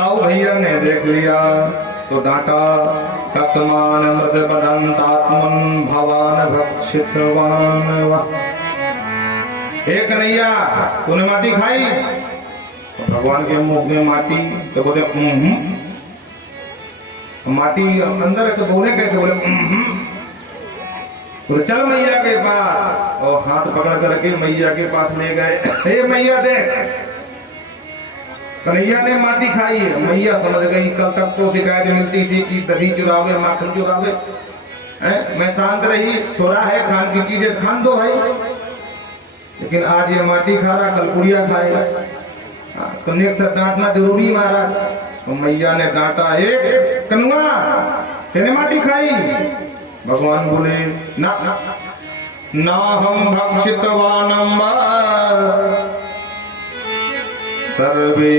ताऊ भैया ने देख लिया तो डांटा, कसमान मृद बदंतात्मन भवान भक्षितवान। हे कन्हैया तूने माटी खाई? तो भगवान के मुंह में माटी, तो बोले माटी अंदर, तो बोले कैसे? बोले बोले चल मैया के पास, और हाथ पकड़ करके मैया के पास ले गए। हे मैया दे। कन्हैया ने माटी खाई है। मैया समझ गई, कल तक तो शिकायत मिलती थी कि दही चुरावे, माखन चुरावे, मैं शांत रही, छोरा है खान की चीजें खान दो भाई, लेकिन आज ये माटी खा रहा, कल पुड़िया खाएगा, तो नेक से डांटना जरूरी मारा। तो मैया ने डांटा, एक कनुआ तेने माटी खाई? भगवान बोले ना ना हम भक्षितवानम सर्वे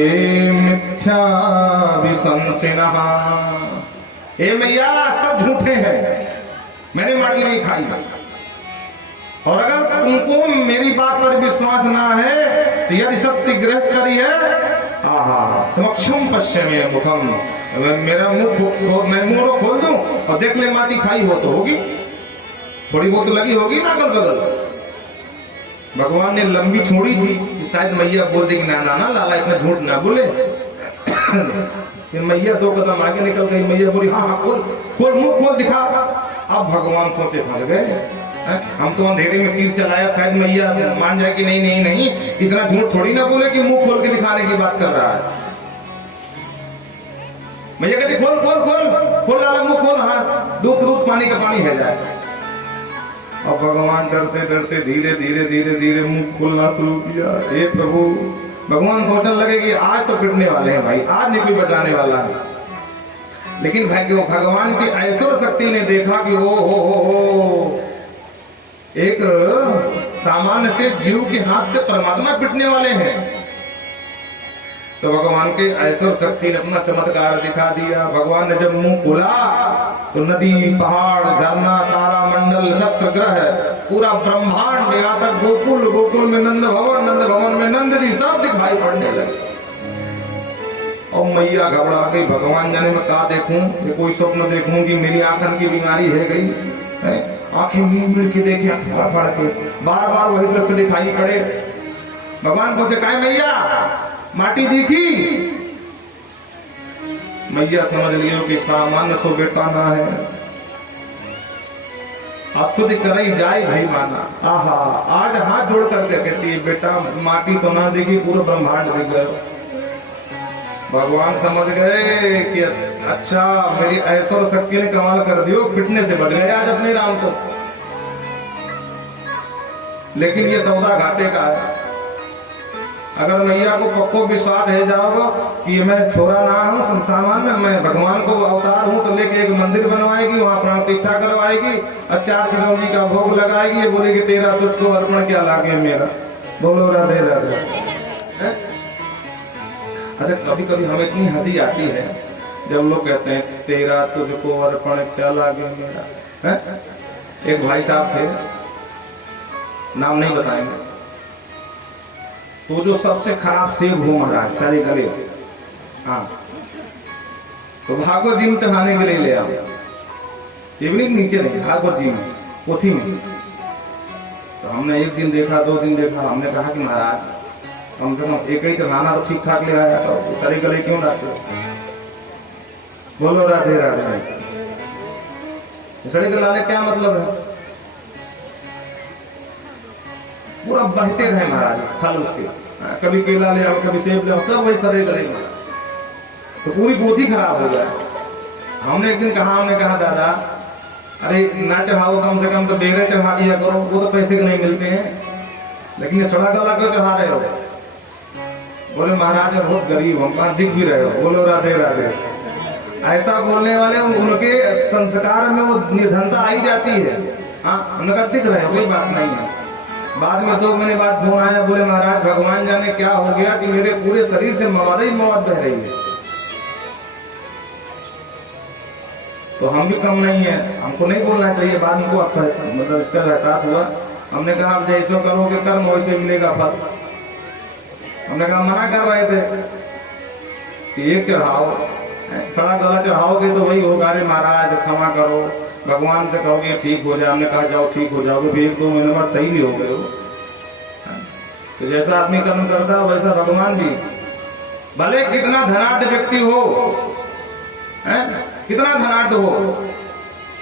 मिथ्या विशंसिनः। ए मैया सब झूठे हैं, मैंने माटी नहीं खाई। और अगर तुमको मेरी बात पर विश्वास ना है तो यदि सत्य गृहस्थ करी है, समक्षम पश्चिम मुखम, मेरा मुंह मैं मुंह खोल दूं और देख ले माटी खाई हो तो होगी, थोड़ी बहुत लगी होगी ना अगल बगल। भगवान ने लंबी छोड़ी थी कि शायद मैया बोल देगी ना ना ना लाला इतना झूठ ना बोले। फिर मैया 2 कदम आगे निकल गई। मैया बोली हाँ खोल खोल, मुंह खोल दिखा। अब भगवान सोचे फंस गए, हम तो अंधेरे में तीर चलाया, शायद मैया मान जाए कि नहीं नहीं नहीं, इतना झूठ थोड़ी ना बोले कि मुंह खोल के दिखाने की बात कर रहा है। मैया कहती खोल खोल खोल खोल लाला मुंह खोल, हाँ दूध दूध पानी का पानी है जाए। अब भगवान डरते डरते धीरे धीरे धीरे धीरे मुंह खोलना शुरू किया। हे प्रभु, भगवान सोचने लगे कि आज तो पिटने वाले हैं भाई, आज नहीं कोई बचाने वाला है। लेकिन भाई भगवान की ऐश्वर्य शक्ति ने देखा कि हो एक सामान्य से जीव के हाथ से परमात्मा पिटने वाले हैं। तो भगवान के ऐश्वर्य शक्ति ने अपना चमत्कार दिखा दिया। भगवान ने जब मुंह खोला तो नदी, पहाड़, झरना, तारा मंडल, छत्र ग्रह, पूरा ब्रह्मांड, यहाँ तक गोकुल, गोकुल में नंद भवन, नंद भवन में नंद जी, सब दिखाई पड़ने लगे। और मैया घबरा गई, भगवान जाने में कहा देखूं, ये कोई स्वप्न देखूं कि मेरी आंखन की बीमारी है गई, आंखें मिल के देखे, फाड़ फाड़ के बार बार वही दृश्य दिखाई पड़े। भगवान पूछे काय मैया माटी दिखी? मैया समझ लियो कि सामान्य सो बेटा ना है, स्तुति कराई जाए भाई माना। आहा, आज हाथ जोड़ करके कहती है बेटा माटी तो ना दिखी, पूरा ब्रह्मांड दिख गया। भगवान समझ गए कि अच्छा मेरी ऐश्वर्य शक्ति ने कमाल कर दियो, फिटने से बच गए आज अपने राम को। लेकिन ये सौदा घाटे का है। अगर मैया को पक्को विश्वास है जाओगे कि मैं छोरा ना हूँ संसामान में, मैं भगवान को अवतार हूँ, तो लेके एक मंदिर बनवाएगी, वहाँ प्राण प्रतिष्ठा करवाएगी, 4 चिरौंजी का भोग लगाएगी, ये बोलेगी तेरा तुझको अर्पण क्या लागे मेरा। बोलो राधे राधे। अच्छा कभी कभी हमें इतनी हंसी आती है जब लोग कहते हैं तेरा तुझको अर्पण क्या लागे मेरा। एक भाई साहब थे, नाम नहीं बताएंगे, तो जो सबसे खराब सेब हो महाराज सारे गले, हाँ तो भागवत जी में चढ़ाने के लिए ले आओ, इवनिंग नीचे नहीं, भागवत जी में पोथी में। तो हमने 1 दिन देखा, 2 दिन देखा, हमने कहा कि महाराज कम से कम एक ही चढ़ाना तो ठीक ठाक ले आया, तो सारे गले क्यों लाते हो? बोलो राधे राधे। सड़े गले लाने क्या मतलब है? पूरा बहते रहे महाराज फल उसके, कभी केला ले आओ, कभी सेब ले आओ, सब वही सड़े गले, तो पूरी पोथी खराब हो जाए। हमने एक दिन कहा, हमने कहा दादा अरे ना चढ़ाओ, कम से कम तो बेगरे चढ़ा दिया करो, वो तो पैसे के नहीं मिलते हैं, लेकिन ये सड़ा गला क्यों चढ़ा रहे हो? बोले महाराज बहुत गरीब, हम कहाँ दिख भी रहे हो। बोलो राधे राधे। ऐसा बोलने वाले उनके संस्कार में वो निर्धनता आई जाती है। हाँ हमने कहा दिख रहे हो, कोई बात नहीं है। बाद में 2 महीने बाद फोन आया, बोले महाराज भगवान जाने क्या हो गया कि मेरे पूरे शरीर से मवाद ही मवाद बह रही है। तो हम भी कम नहीं है, हमको नहीं बोलना चाहिए, बाद में मतलब इसका एहसास हुआ। हमने कहा आप जैसे करोगे कर्म वैसे मिलेगा फल। हमने कहा मना कर रहे थे, कि एक चढ़ाओ, सड़ा गला चढ़ाओगे तो वही होगा, अरे महाराज क्षमा करो, भगवान से कहोगे ठीक हो जाए, हमने कहा जाओ ठीक हो जाओगे, फिर 1-2 महीने बाद सही नहीं हो गए हो। तो जैसा आदमी कर्म करता है वैसा भगवान भी, भले कितना धनाढ्य व्यक्ति हो, कितना धनाढ्य हो,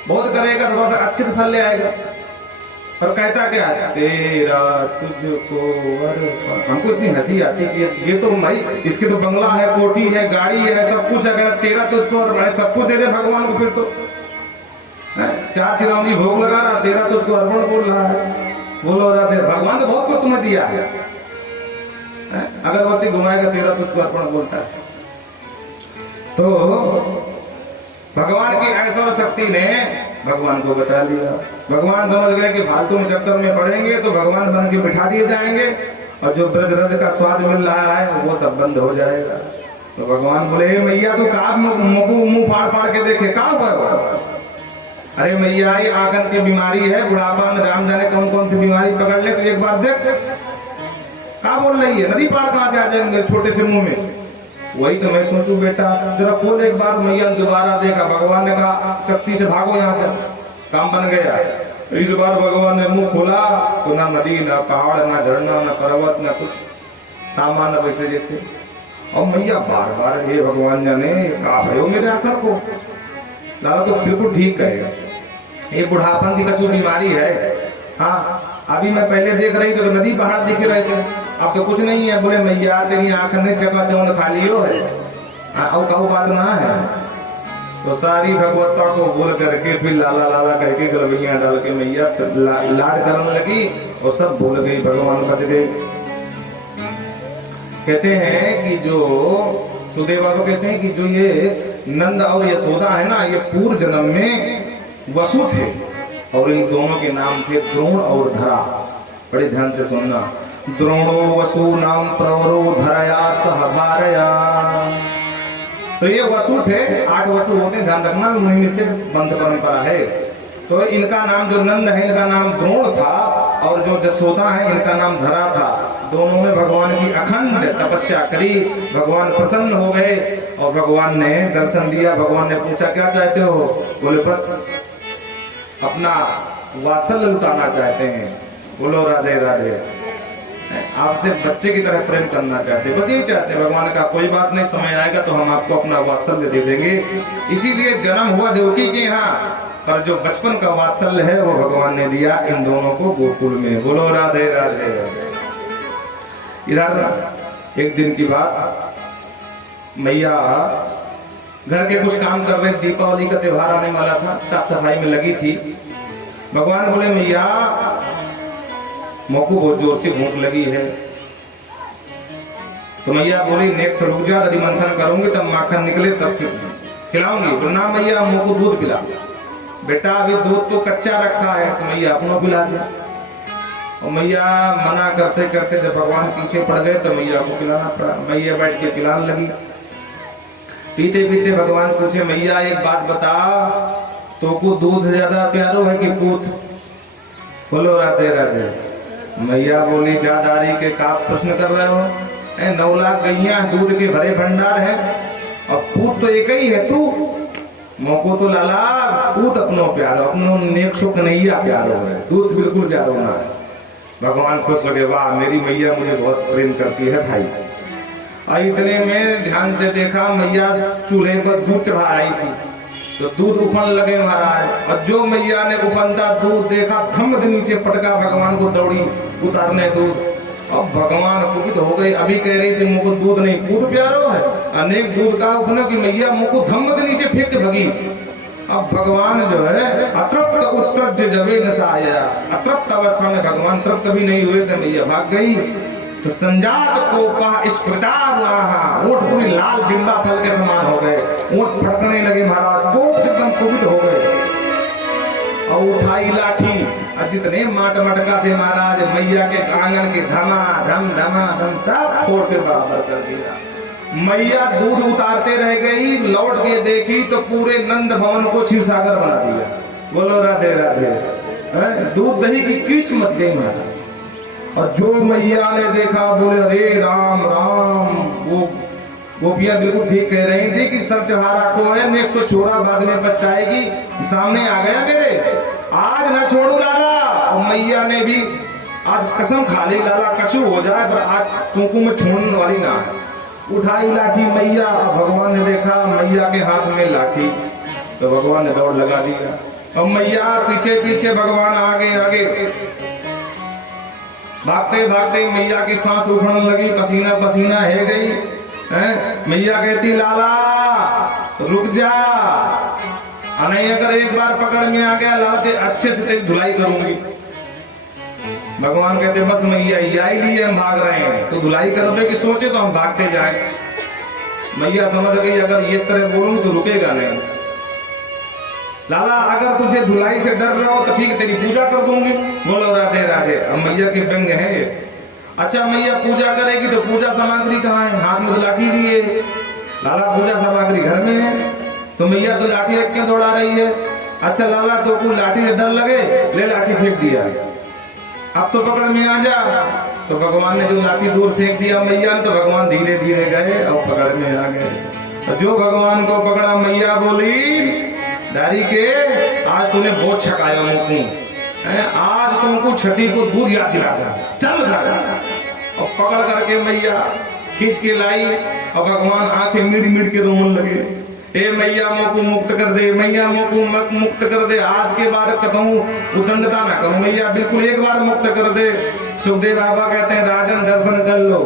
बहुत करेगा तो बहुत अच्छे से फल ले आएगा। और कहता क्या है, तेरा तुझको हमको इतनी हंसी आती है कि ये तो भाई इसके तो बंगला है, कोठी है, गाड़ी है, सब कुछ है, तेरा तुझको और सब कुछ दे दे भगवान को, फिर तो 4 चिरौंजी भोग लगा रहा, तेरा तुझको अर्पण बोल रहा है, बोलो राधे। भगवान तो बहुत कुछ तुम्हें दिया है, अगरबत्ती घुमाएगा तेरा तुझको अर्पण बोलता है। तो भगवान की ऐश्वर्य शक्ति ने भगवान को बचा लिया। भगवान समझ गए कि फालतू में चक्कर में पड़ेंगे तो भगवान बन के बिठा दिए जाएंगे, और जो ब्रज रज का स्वाद मिल रहा है वो सब बंद हो जाएगा। तो भगवान बोले, मैया तू कहा मुंह फाड़ फाड़ के देखे, कहा हुआ? अरे मैया ये आंखन की बीमारी है, बुढ़ापा में राम जाने कौन कौन सी बीमारी पकड़ ले, तो एक बार देख क्या बोल रही है, नदी पार कहाँ से आ जाएंगे छोटे से मुंह में। वही तो मैं सोचू बेटा, जरा खोल एक बार। मैया ने दोबारा देखा, भगवान ने कहा शक्ति से भागो यहाँ से, काम बन गया। इस बार भगवान ने मुंह खोला तो ना नदी, ना पहाड़, ना झरना, ना पर्वत, ना कुछ सामान वैसे जैसे। और मैया बार बार, ये भगवान जाने कहा भयो मेरे आखिर को, लाला तो बिल्कुल ठीक कहेगा, ये बुढ़ापन की कछु बीमारी है। हाँ अभी मैं पहले देख रही थी तो नदी पहाड़ दिख रहे थे, अब तो कुछ नहीं है। बोले मैया तेरी आंख ने चकाचौंध खा लियो है, और कहू बात ना है। तो सारी भगवत्ता को बोल करके फिर लाला लाला करके गलबैया डाल के मैया लाड करने लगी, और सब भूल गई, भगवान बच गए। कहते हैं कि जो सुदेव बाबा कहते हैं कि जो ये नंद और यशोदा है ना, ये पूर्व जन्म में वसु थे, और इन दोनों के नाम थे द्रोण और धरा। बड़े ध्यान से सुनना, द्रोणो वसु नाम प्रवरो धरया सहधारया। तो ये वसु थे, 8 वसु होते, ध्यान रखना, उन्हीं से बंध परंपरा है। तो इनका नाम जो नंद है इनका नाम द्रोण था, और जो यशोदा है इनका नाम धरा था। दोनों ने भगवान की अखंड तपस्या करी, भगवान प्रसन्न हो गए और भगवान ने दर्शन दिया। भगवान ने पूछा क्या चाहते हो? बोले बस अपना वात्सल्य लुटाना चाहते हैं। बोलो राधे राधे, आपसे बच्चे की तरह प्रेम करना चाहते, बस यही चाहते। भगवान का कोई बात नहीं, समय आएगा तो हम आपको अपना वात्सल्य दे देंगे। इसीलिए जन्म हुआ देवकी के यहाँ, पर जो बचपन का वात्सल्य है वो भगवान ने दिया इन दोनों को गोकुल में। बोलो राधे राधे। इधर एक दिन की बात, मैया घर के कुछ काम कर रहे, दीपावली का त्योहार आने वाला था, साफ सफाई में लगी थी। भगवान बोले मैया मोको बहुत जोर से भूख लगी है। तो मैया बोली नेक्स्ट रुक जा, दरी मंथन करूंगी तब माखन निकले तब खिलाऊंगी। बोलना मैया मोको दूध पिला। बेटा अभी दूध तो कच्चा रखा है, तो मैया अपनों पिला दिया। और मैया मना करते करते जब भगवान पीछे पड़ गए तो मैया को पिलाना पड़ा। मैया बैठ के पिलाने लगी। पीते पीते भगवान पूछे मैया एक बात बता, तो को दूध ज्यादा प्यारो है कि पूत? बोलो राधे राधे। मैया बोली जादारी के का प्रश्न कर रहे हो? 9 लाख गैया दूध के भरे भंडार है, और पूत तो एक ही है तू। मोको तो लाला पूत अपनो प्यारो, अपनो नेक सुख नहीं आ प्यारो है, दूध बिल्कुल प्यारो ना है। भगवान खुश हो गए, वाह मेरी मैया मुझे बहुत प्रेम करती है भाई। और इतने में ध्यान से देखा मैया चूल्हे पर दूध चढ़ा आई थी, तो दूध उफन लगे महाराज। और जो मैया ने उफनता दूध देखा, धम्म नीचे पटका, भगवान को दौड़ी उतारने दूध। अब भगवान कुपित हो गए। अभी कह रही थी मुझको दूध नहीं, दूध प्यारो है, अनेक दूध का उफनो की मैया मुझको धम्म नीचे फेंक के भगी। अब भगवान जो है अतृप्त उत्सर्ज जबे न आया, अतृप्त अवस्था में भगवान तृप्त भी नहीं हुए थे, मैया भाग गई। तो संजात को कहा इस प्रचार रहा, ऊँट पूरी लाल बिंदा फल के समान हो गए, ऊँट फटकने लगे महाराज, कोप से एकदम कुपित हो गए। और उठाई लाठी, जितने माट मटका थे महाराज, मैया के आंगन के धमा धम सब फोड़ के बराबर कर दिया। मैया दूध उतारते रह गई, लौट के देखी तो पूरे नंद भवन को क्षीरसागर बना दिया। बोलो राधे राधे। दूध दही की कीच मच गई महाराज। और जो मैया ने देखा बोले अरे राम राम, वो गोपियां बिल्कुल ठीक कह रही थी कि सर चढ़ा रखो है, 100 छोरा बाद में पछताएगी। सामने आ गया मेरे, आज न छोड़ू लाला। और मैया ने भी आज कसम खा ली, लाला कछु हो जाए पर आज तुमको मैं छोड़ने वाली ना है। उठाई लाठी मैया, भगवान ने देखा मैया के हाथ में लाठी, तो भगवान ने दौड़ लगा दिया। और मैया पीछे पीछे, भगवान आगे आगे। भागते भागते मैया की सांस उखड़ने लगी, पसीना पसीना है गई है। मैया कहती लाला रुक जा, नहीं अगर एक बार पकड़ में आ गया लाला ते अच्छे से तेरी धुलाई करूंगी। भगवान कहते बस मैया यही लिए हम भाग रहे हैं, तो धुलाई करोगे कि सोचे तो हम भागते जाए। मैया समझ गई अगर ये तरह बोलूं तो रुकेगा नहीं। लाला अगर तुझे धुलाई से डर रहा हो तो ठीक, तेरी पूजा कर दूंगी। बोलो राधे राधे। अब मैया के व्यंग है ये। अच्छा मैया पूजा करेगी तो पूजा सामग्री कहाँ है? हाथ में तो लाठी ली है। लाला पूजा सामग्री घर में है, तो मैया तो लाठी लेके क्यों दौड़ा रही है? अच्छा लाला तो को लाठी से डर लगे, ले लाठी फेंक दिया, अब तो पकड़ में आ जा। तो भगवान ने जो लाठी दूर फेंक दिया मैया ने, तो भगवान धीरे धीरे गए और पकड़ में आ गए। तो जो भगवान को पकड़ा, मैया बोली दारी के आज तूने बहुत छकाया मुझको, आज तुमको छठी को दूध याद दिला था, चल घर। और पकड़ करके मैया खींच के लाई, और भगवान आंखें मिड़ मिड़ के रोने लगे, ए मैया मोको मुक्त कर दे, मैया मोको मुक्त कर दे, आज के बाद कहूँ उदंडता ना करूँ, मैया बिल्कुल एक बार मुक्त कर दे। सुखदेव बाबा कहते हैं राजन दर्शन कर लो,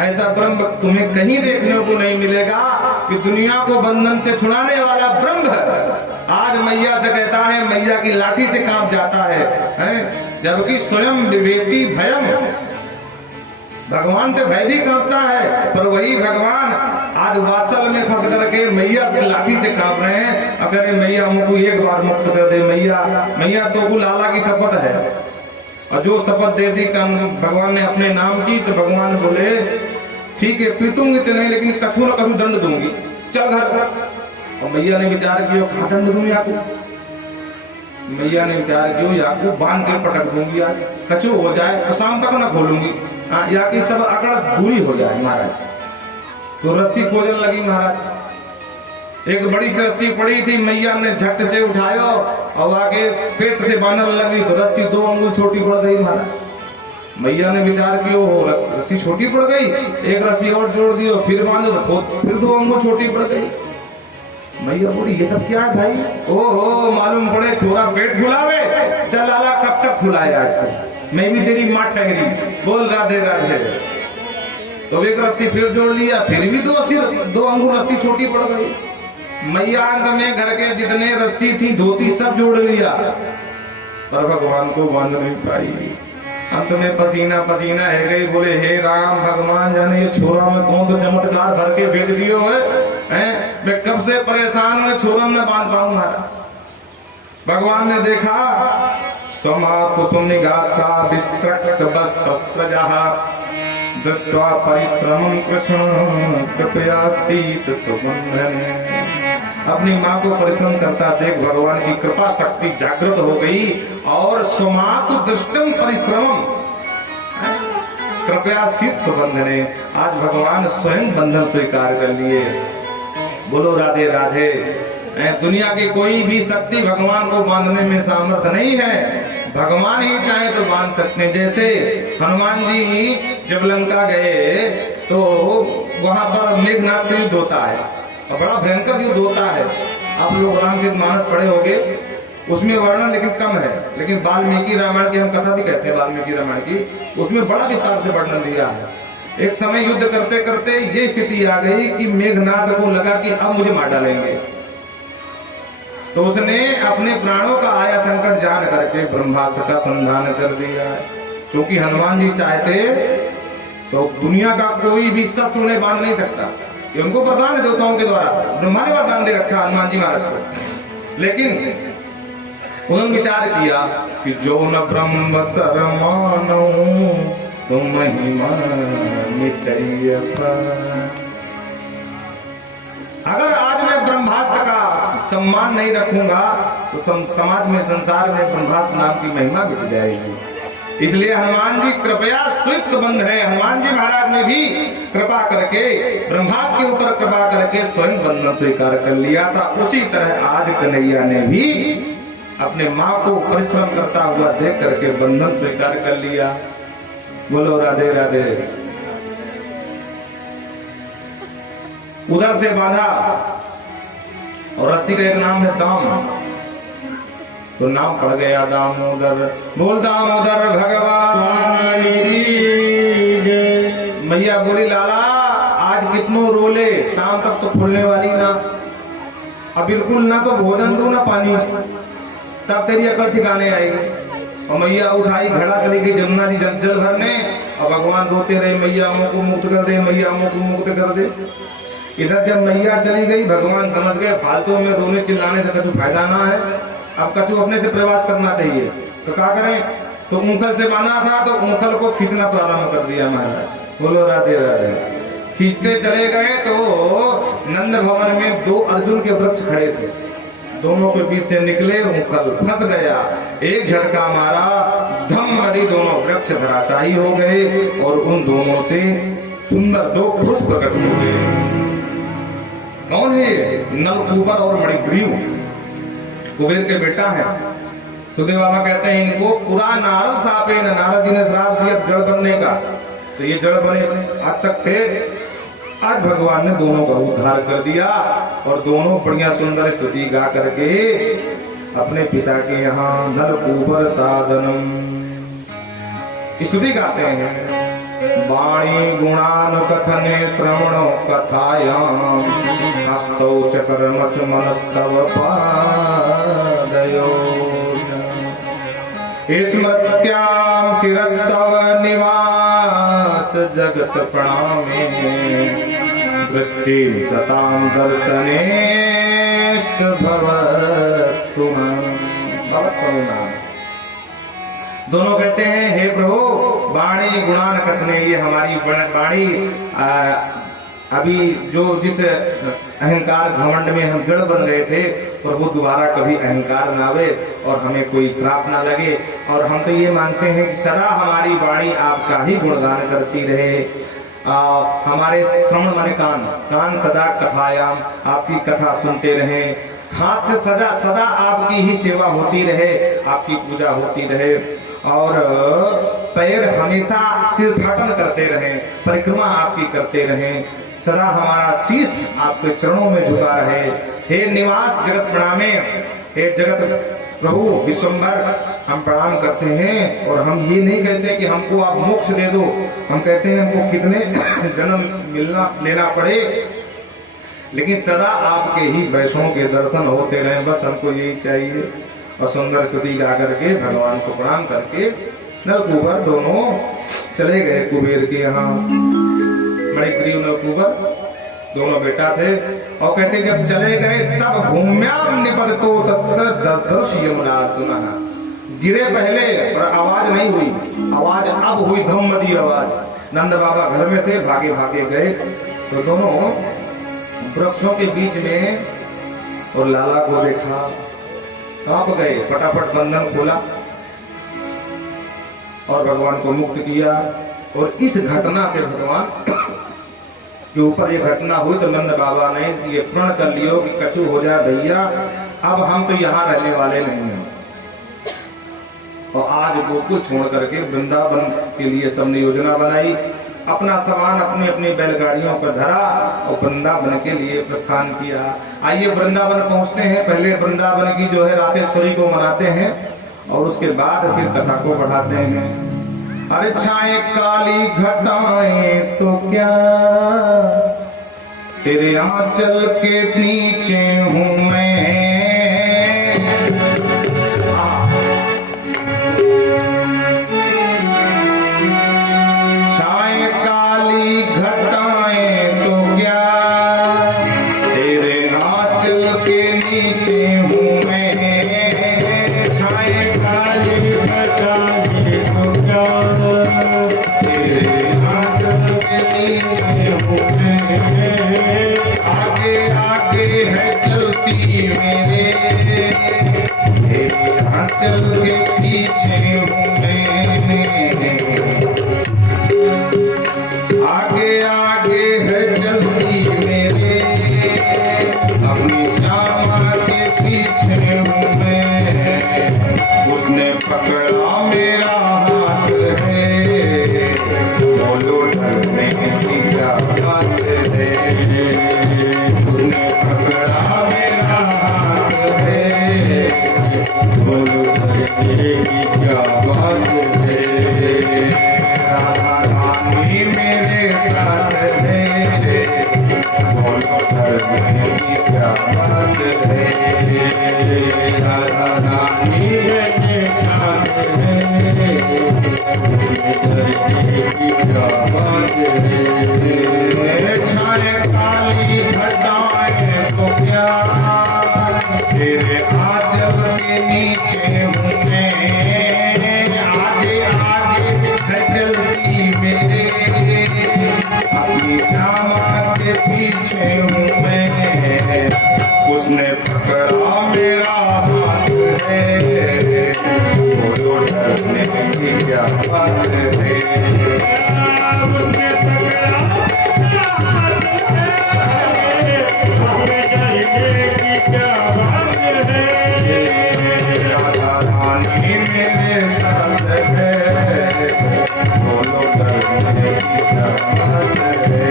ऐसा ब्रह्म तुम्हें कहीं देखने को नहीं मिलेगा कि दुनिया को बंधन से छुड़ाने वाला ब्रह्म आज मैया से कहता है, मैया की लाठी से कांप जाता है, जबकि स्वयं विवेकी भयम, भगवान से भय भी कांपता है, पर वही भगवान आज वात्सल में फंस करके मैया की लाठी से कांप रहे हैं। अगर मैया मुझको एक बार मुक्त कर दे, मैया मैया तो को लाला की शपथ है, और जो शपथ दे दी भगवान ने अपने नाम की, तो भगवान बोले ठीक है पीटूंगी तो नहीं, लेकिन कछु न कछु दंड दूंगी, चल घर। और मैया ने विचार किया कहा दंड दूंगी आपको? मैया ने विचार किया आपको बांध के पटक दूंगी, आज कछु हो जाए तो शाम तक न खोलूंगी, या कि सब अकड़ दूरी हो जाए महाराज। तो रस्सी खोजने लगी महाराज, एक बड़ी सी रस्सी पड़ी थी, मैया ने झट से उठाया और आगे पेट से बांधने लगी, तो रस्सी 2 अंगुल छोटी पड़ गई महाराज। मैया ने विचार किया रस्सी छोटी पड़ गई, एक रस्सी और जोड़ दी और फिर बांधो तो फिर 2 अंगुल छोटी पड़ गई। मैया बोली ये तब क्या है भाई? ओहो मालूम पड़े छोरा पेट फुलावे, चल लाला कब तक फुलाए आज, मैं भी तेरी माँ ठहरी, बोल राधे राधे। तो एक रत्ती फिर जोड़ लिया, फिर भी 2 अंगुल रत्ती छोटी पड़ गई। मैया अंत में घर के जितने रस्सी थी धोती सब जोड़ लिया, पर भगवान को बांध नहीं पाई। अंत में पसीना पसीना है गई, बोले हे राम भगवान जाने ये छोरा में कौन तो चमत्कार भर के भेज दियो है, मैं कब से परेशान हूँ, छोरा में बांध पाऊंगा। भगवान ने देखा समातु सुनिगात्रा विस्तृत बस्तत्रजः दृष्ट्वा परिश्रमं कृष्ण कृपयासीत सुबन्धने। अपनी माँ को परिश्रम करता देख भगवान की कृपा शक्ति जागृत हो गई, और समातु दृष्टम परिश्रमम कृपयासीत सुबन्धने, आज भगवान स्वयं बंधन स्वीकार कर लिए। बोलो राधे राधे। दुनिया की कोई भी शक्ति भगवान को बांधने में सामर्थ्य नहीं है, भगवान ही चाहे तो बांध सकते हैं। जैसे हनुमान जी जब लंका गए तो वहां पर मेघनाथ युद्ध होता है, और बड़ा भयंकर युद्ध होता है। आप लोग रामचरितमानस पढ़े होंगे, उसमें वर्णन लेकिन कम है, लेकिन वाल्मीकि रामायण की हम कथा भी कहते हैं, वाल्मीकि रामायण की, उसमें बड़ा विस्तार से वर्णन दिया है। एक समय युद्ध करते करते ये स्थिति आ गई कि मेघनाथ को लगा कि अब मुझे मार डालेंगे, तो उसने अपने प्राणों का आया संकट जान करके ब्रह्मास्त्र का संधान कर दिया। क्योंकि हनुमान जी चाहते तो दुनिया का कोई भी शस्त्र उन्हें बांध नहीं सकता, ये उनको वरदान है देवताओं के द्वारा, ब्रह्मा ने वरदान दे रखा हनुमान जी महाराज को। लेकिन उन्होंने विचार किया कि जो न ब्रह्म सरमानो तुम महिमा मिटैया। अगर आज मैं ब्रह्मास्त्र का सम्मान नहीं रखूंगा तो समाज में संसार में ब्रह्मास्त्र नाम की महिमा मिट जाएगी। इसलिए हनुमान जी कृपया स्वित संबंध है। हनुमान जी महाराज ने भी कृपा करके ब्रह्मा के ऊपर कृपा करके स्वयं बंधन स्वीकार कर लिया था। उसी तरह आज कन्हैया ने भी अपने माँ को परिश्रम करता हुआ देख करके बंधन स्वीकार कर लिया। बोलो राधे राधे। उधर से बांधा और रस्सी का एक नाम है दाम, तो नाम पड़ गया दामोदर। बोल दामोदर भगवान मैया बोली लाला आज कितनों रोले, शाम तक तो खुलने वाली ना, अब बिल्कुल ना तो भोजन दो ना पानी, तब तेरी अकल ठिकाने आएगी। और मैया उठाई घड़ा चली गई जमुना जी जल भरने, और भगवान रोते रहे मैया हमको को मुक्त कर दे, मैया हमको को मुक्त कर दे। इधर जब मैया चली गई भगवान समझ गए फालतू में रोने चिल्लाने से कुछ फायदा ना है, अब कछु अपने से प्रयास करना चाहिए। तो क्या करें, तो ऊंखल से बांधा था तो ऊंखल को खींचना प्रारंभ कर दिया महाराज। बोलो राधे राधे। खींचते चले गए तो नंद भवन में 2 अर्जुन के वृक्ष खड़े थे, दोनों के बीच से निकले, ऊंखल फंस गया, एक झटका मारा, धम मरी, दोनों वृक्ष धराशायी हो गए और उन दोनों से सुंदर 2 पुरुष प्रकट हो गए। कौन है ये? नलकूबर और मणिग्रीव, कुबेर के बेटा है। सुखदेव बाबा कहते हैं इनको पूरा नारद सापे न, नारद जी ने श्राप दिया जड़ बनने का, तो ये जड़ बने आज तक थे। आज भगवान ने दोनों का उद्धार कर दिया और दोनों बढ़िया सुंदर स्तुति गा करके अपने पिता के यहाँ नलकूबर साधनम स्तुति गाते हैं। वाणी गुणान कथने श्रवणो कथायां हस्तौ च कर्मस मनस्तव पादयो स्मृत्यां शिरस्तव निवास जगत प्रणामे दृष्टि सतां दर्शनेष्ट भवतु भवतु। दोनों कहते हैं हे प्रभु वाणी गुणान कथने, ये हमारी वाणी अभी जो जिस अहंकार घमंड में हम जड़ बन गए थे, प्रभु दोबारा कभी अहंकार ना आवे और हमें कोई श्राप ना लगे। और हम तो ये मानते हैं कि सदा हमारी वाणी आपका ही गुणगान करती रहे। हमारे श्रवण माने कान, कान सदा कथायाम आपकी कथा सुनते रहे, हाथ सदा सदा आपकी ही सेवा होती रहे, आपकी पूजा होती रहे, और पैर हमेशा तीर्थाटन करते रहें, परिक्रमा आपकी करते रहें, सदा हमारा शीश आपके चरणों में झुका रहे। हे निवास जगत प्रणामे, हे जगत प्रभु विश्वम्भर हम प्रणाम करते हैं। और हम ये नहीं कहते कि हमको आप मोक्ष दे दो, हम कहते हैं हमको कितने जन्म लेना पड़े, लेकिन सदा आपके ही वैष्णव के दर्शन होते रहे, बस हमको यही चाहिए। और सुंदर स्तुति गा करके भगवान को प्रणाम करके नलकूबर दोनों चले गए कुबेर के यहाँ। मणिग्रीव नलकूबर दोनों बेटा थे। और कहते जब चले गए तब भूम्याम निपततो तत्दर्श यमुनार्जुन, गिरे पहले पर आवाज नहीं हुई, आवाज अब हुई धम्मदी आवाज। नंद बाबा घर में थे, भागे भागे गए तो दोनों वृक्षों के बीच में और लाला को देखा, कांप गए, फटाफट बंधन खोला और भगवान को मुक्त किया। और इस घटना से भगवान के ऊपर ये घटना हुई तो नंद बाबा ने ये प्रण कर लियो कि कछु हो जाए भैया, अब हम तो यहाँ रहने वाले नहीं हैं। और आज गोकुल छोड़ करके वृंदावन के लिए सबने योजना बनाई, अपना सामान अपनी अपनी बैलगाड़ियों पर धरा और वृंदावन के लिए प्रस्थान किया। आइए वृंदावन पहुंचते हैं। पहले वृंदावन की जो है रासेश्वरी को मनाते हैं और उसके बाद फिर कथा को बढ़ाते हैं। अरे छाए काली घटाएं तो क्या तेरे आंचल के नीचे हूँ मैं, चल के पीछे हूँ मैं। अपनी श्यामा के पीछे हूँ मैं, उसने पकड़ा मेरा हाथ है, बोलो डरने की क्या बात है। उसने पकड़ा मेरा हाथ है, बोलो डरने की क्या बात है। राधा रानी मेरे साथ है, बोलो डरने की क्या बात है। राधा रानी मेरे साथ है, बोलो डरने की क्या बात है। छाए काली घटाएं तो क्या, तेरे आंचल के नीचे हूँ मैं, आगे आगे है चलती मेरे, अपनी श्यामा के पीछे हूँ मैं, उसने पकड़ा मेरा हाथ है, बोलो डरने की क्या बात है। उसने पकड़ा राधा रानी मेरे साथ है, बोलो डरने की क्या बात है।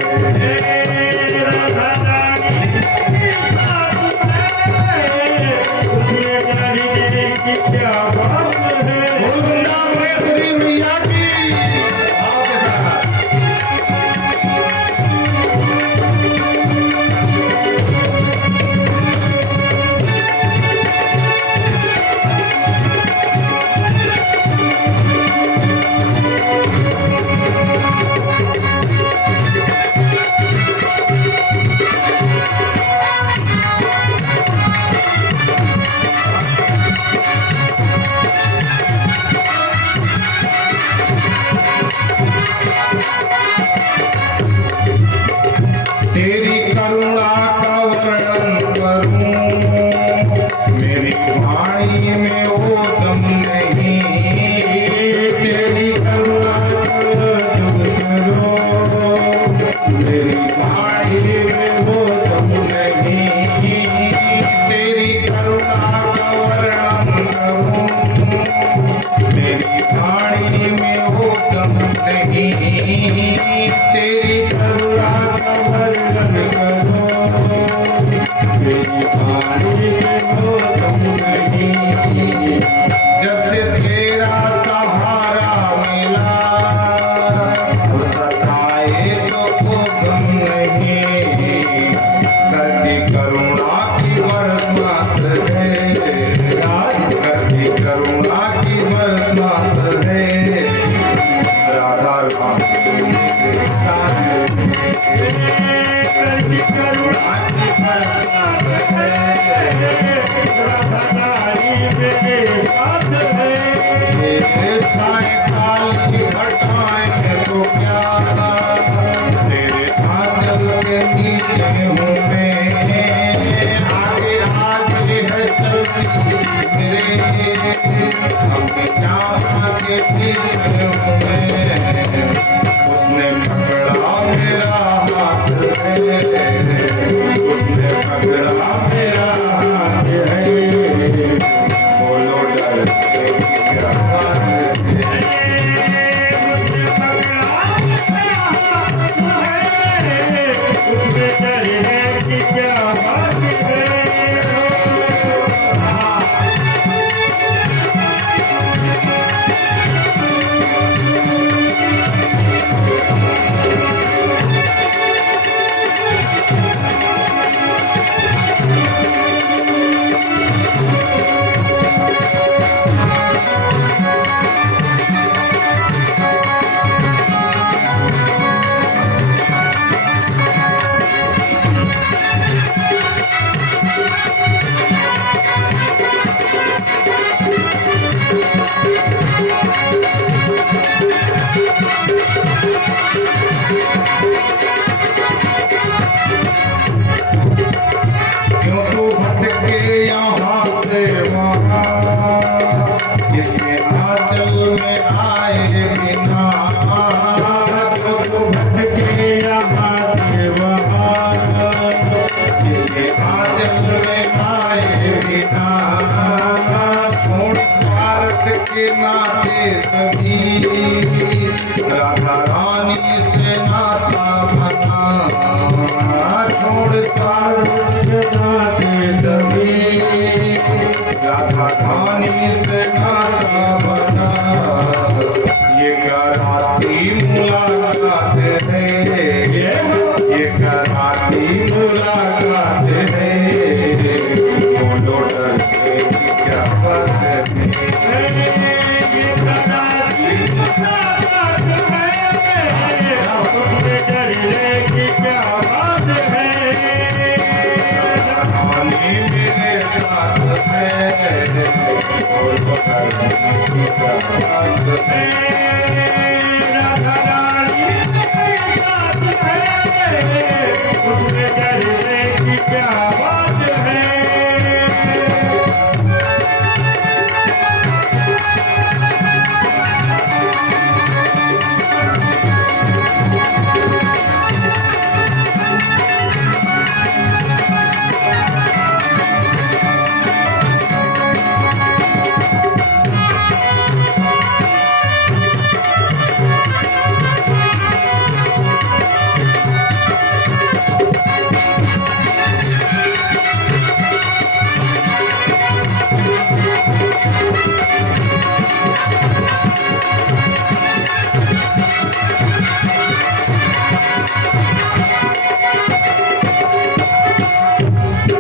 राधा रानी मेरे साथ है, नाते सभी, राधा रानी से नाता बना, छोड़ सारे नाते सभी, राधा रानी से नाता बना, ये कराती मुलाकात है, ये कराती मुलाकात है, बोलो डरते की क्या बात है, ये कराती मुलाकात है, उसमें डरने की क्या बात है, रानी मेरे साथ है, बोलो डरने की क्या बात है, राधा रानी मेरे साथ है, उसमें डरने की क्या बात है।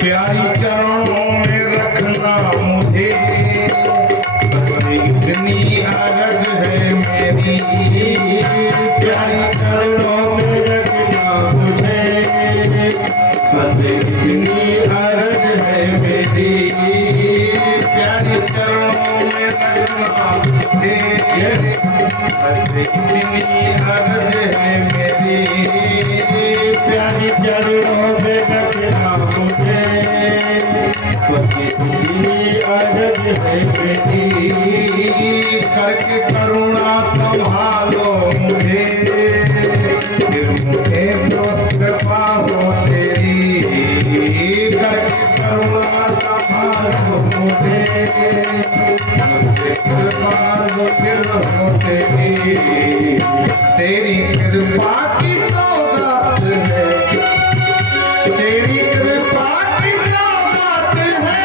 प्यारी चरणों में रखना मुझे, बस इतनी अरज है मेरी, प्यारी चरणों में रखना मुझे, बस इतनी अरज है मेरी, प्यारी चरणों में रखना मुझे, बस इतनी अरज है मेरी, प्यारी चरणों में रखना मुझे, अरज है बेटी, करके करुणा संभालो मुझे, फिर मुझे कृपा हो तेरी, करके करुणा संभालो मुझे, मुझे कृपा हो फिर हो तेरी, तेरी कृपा की सौगात है, तेरी कृपा की सौगात है,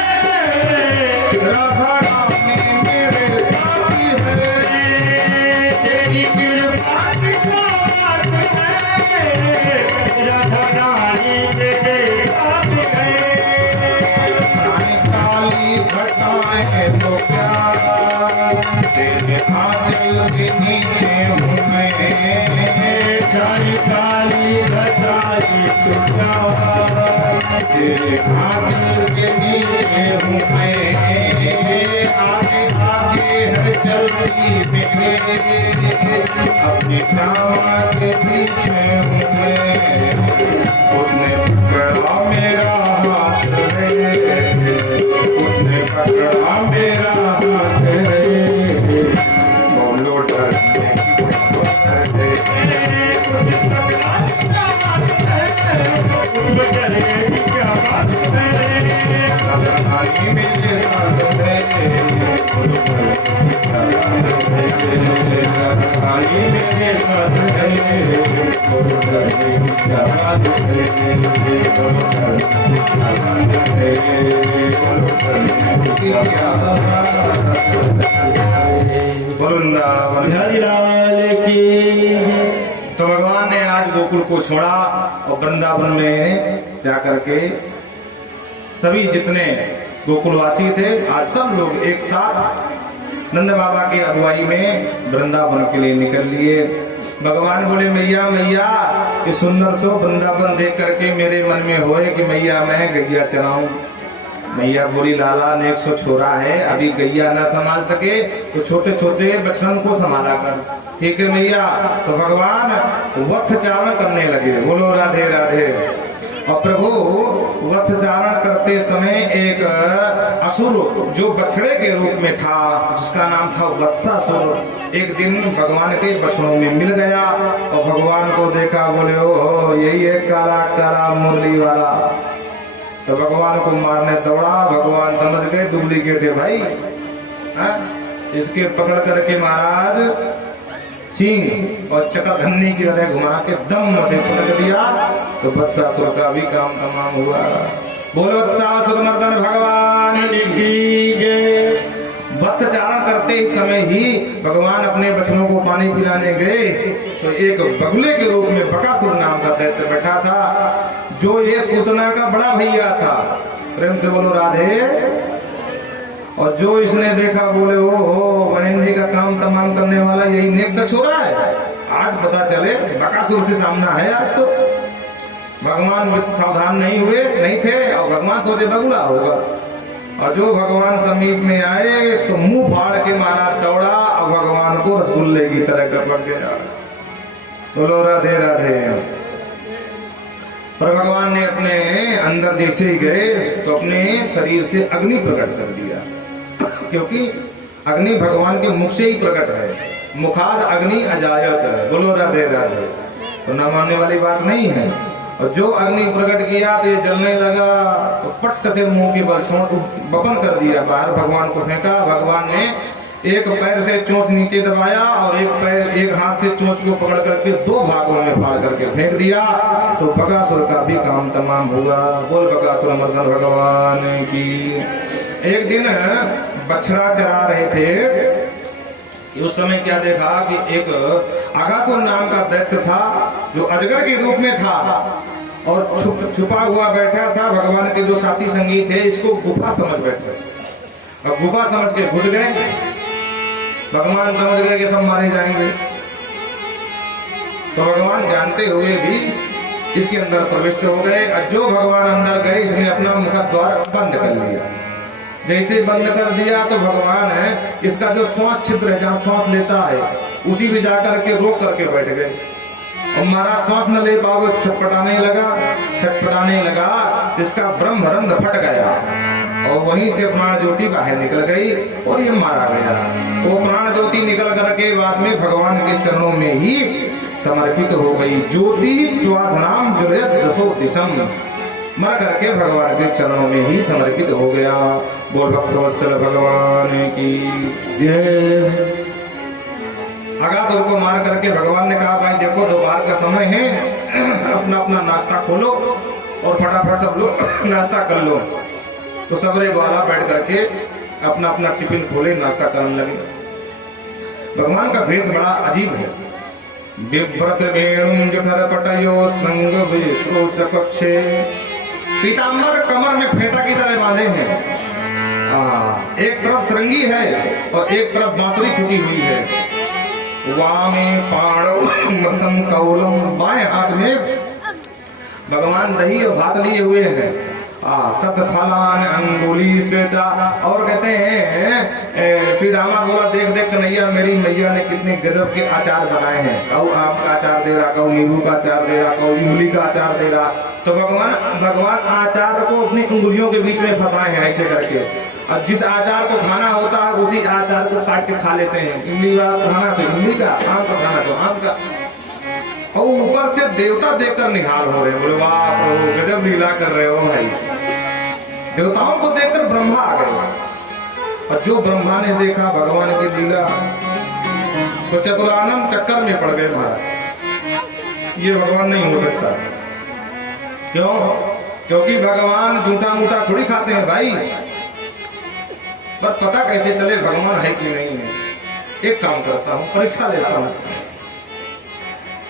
राधा रानी मेरे साथ है, तेरी कृपा की सौगात है, राधा रानी मेरे साथ है, काली घटाएं तो क्या, तेरे आंचल के नीचे हूँ मैं, चाहे काली घटाएं तो क्या, तेरे आंचल के नीचे हूँ मैं, आगे आगे है चलती मेरे, अपनी श्यामा के पीछे हूँ मैं, उसने पकड़ा मेरा हाथ है, उसने पकड़ा मेरा हाथ है, बोलो डरने की बात है, उसने पकड़ा मेरा हाथ है, उसमें डरने की क्या बात है, राधा रानी मेरे साथ है, बोलो डरने की क्या बात है, राधा रानी मेरे साथ है, बोलो डरने की क्या बात है, बोलो डरने की क्या बात है, बोलो डरने की क्या बात है, वृंदावन हरि लाल की। तो भगवान ने आज गोकुल को छोड़ा और वृंदावन में जाकर के सभी जितने गोकुलवासी थे आज सब लोग एक साथ नंद बाबा की अगुवाई में वृंदावन के लिए निकल लिए। भगवान बोले मैया मैया ये सुंदर सो वृंदावन देख करके मेरे मन में होए कि मैया मैं गैया चलाऊं। मैया बोली लाला ने 100 छोरा है, अभी गैया ना संभाल सके तो छोटे छोटे बछड़ों को संभाला कर। ठीक है मैया। तो भगवान वत्स चारण करने लगे। बोलो राधे राधे। और प्रभु वत्स चारण करते समय एक असुर जो बछड़े के रूप में था जिसका नाम था वत्सासुर, एक दिन भगवान के बछड़ों में मिल गया और भगवान को देखा। बोले ओ यही है काला काला मुरली वाला। तो भगवान को मारने दौड़ा। भगवान समझ गए डुप्लीकेट है भाई, इसके पकड़ करके महाराज सिंह और चक्रधन्नी की तरह घुमा के दम मथे पटक दिया तो वत्सासुर का भी काम तमाम हुआ। बोलो वत्सासुर मर्दन भगवान की जय। वत्सचारण करते इस समय ही भगवान अपने बच्चों को पानी पिलाने गए तो एक बगुले के रूप में बकासुर नाम का दैत्य बैठा था, जो एक पूतना का बड़ा भैया था। प्रेम से बोलो राधे। और जो इसने देखा बोले ओ हो बहन जी का काम तमाम करने वाला यही नेक छोरा है, आज पता चले बकासुर से सामना है। आज तो भगवान सावधान नहीं थे और भगवान सोचे बगुला होगा। और जो भगवान समीप में आए तो मुंह फाड़ के मारा दौड़ा और भगवान को रसगुल्ले की तरह टपक गया। बोलो राधे राधे। पर भगवान ने अपने अंदर जैसे ही गए तो अपने शरीर से अग्नि प्रकट कर दिया, क्योंकि अग्नि भगवान के मुख से ही प्रकट है। मुखाद अग्नि अजायत है। बोलो राधे राधे। तो न मानने वाली बात नहीं है। और जो अग्नि प्रकट किया तो ये जलने लगा तो पट से मुंह के बल छोड़ बपन कर दिया, बाहर भगवान को फेंका। भगवान ने एक पैर से चोंच नीचे दबाया और एक हाथ से चोंच को पकड़ करके दो भागों में फाड़ करके फेंक दिया तो बकासुर का भी काम तमाम हुआ। बोल बकासुर मर्दन भगवान की। एक दिन बछड़ा चरा रहे थे, उस समय क्या देखा कि एक अगासुर नाम का दैत्य था जो अजगर के रूप में था और छुपा हुआ बैठा था। भगवान के जो साथी संगी थे इसको गुफा समझ बैठे और गुफा समझ के घुस गए। भगवान समझ गए कि सब मारे जाएंगे, तो भगवान जानते हुए भी इसके अंदर प्रविष्ट हो गए। और जो भगवान अंदर गए इसने अपना मुख द्वार बंद कर लिया। जैसे बंद कर दिया तो भगवान है इसका जो श्वास छिद्र है, जहाँ श्वास लेता है उसी में जाकर के रोक करके बैठ गए और महाराज श्वास न ले पाओगे, छटपटाने लगा इसका ब्रह्मरंध्र फट गया और वहीं से प्राण ज्योति बाहर निकल गई और ये मारा गया। वो प्राण ज्योति निकल करके बाद में भगवान के चरणों में ही समर्पित हो गई। ज्योति स्वाधनाम ज्वलयत दशो दिशम, मर करके भगवान के चरणों में ही समर्पित हो गया। बोल भक्तवत्सल भगवान की जय। अगासुर को मार करके भगवान ने कहा भाई देखो दोपहर का समय है, अपना अपना नाश्ता खोलो और फटाफट सब लोग नाश्ता कर लो। तो सबरे ग्वाला बैठ करके अपना अपना टिफिन खोले, नाश्ता करने लगे। भगवान का भेष बड़ा अजीब है। बिभ्रत वेणुं जठर पटयो संग विश्रोच कक्षे, पीताम्बर कमर में फेंटा की तरह बांधे हैं। एक तरफ सरंगी है और एक तरफ बांसुरी फूटी हुई है। वामे पाणौ कौलम, बाएं हाथ में भगवान दही और भात लिए हुए हैं। तत्फलान अंगुली से और कहते हैं फिर रामा बोला देख देख कन्हैया मेरी मैया ने कितने गजब के अचार बनाए हैं। कौ आम का अचार दे रहा, कौ नींबू का अचार दे रहा, कौ इमली का अचार दे रहा। तो भगवान आचार को अपनी उंगलियों के बीच में फंसाए हैं ऐसे करके। और जिस आचार को खाना होता है उसी आचार को काट के खा लेते हैं। इमली का खाना तो इमली का, आम का खाना तो आम का। और ऊपर से देवता देखकर निहाल हो रहे हैं, बोले वाह प्रभु गजब लीला कर रहे हो भाई। देवताओं को देखकर ब्रह्मा आ गए और जो ब्रह्मा ने देखा भगवान की लीला तो चतुरानन चक्कर में पड़ गए। महाराज ये भगवान नहीं हो सकता। क्यों? क्योंकि भगवान झूठा मूठा थोड़ी खाते हैं भाई। पर पता कैसे चले भगवान है कि नहीं है? एक काम करता हूं, परीक्षा लेता हूं।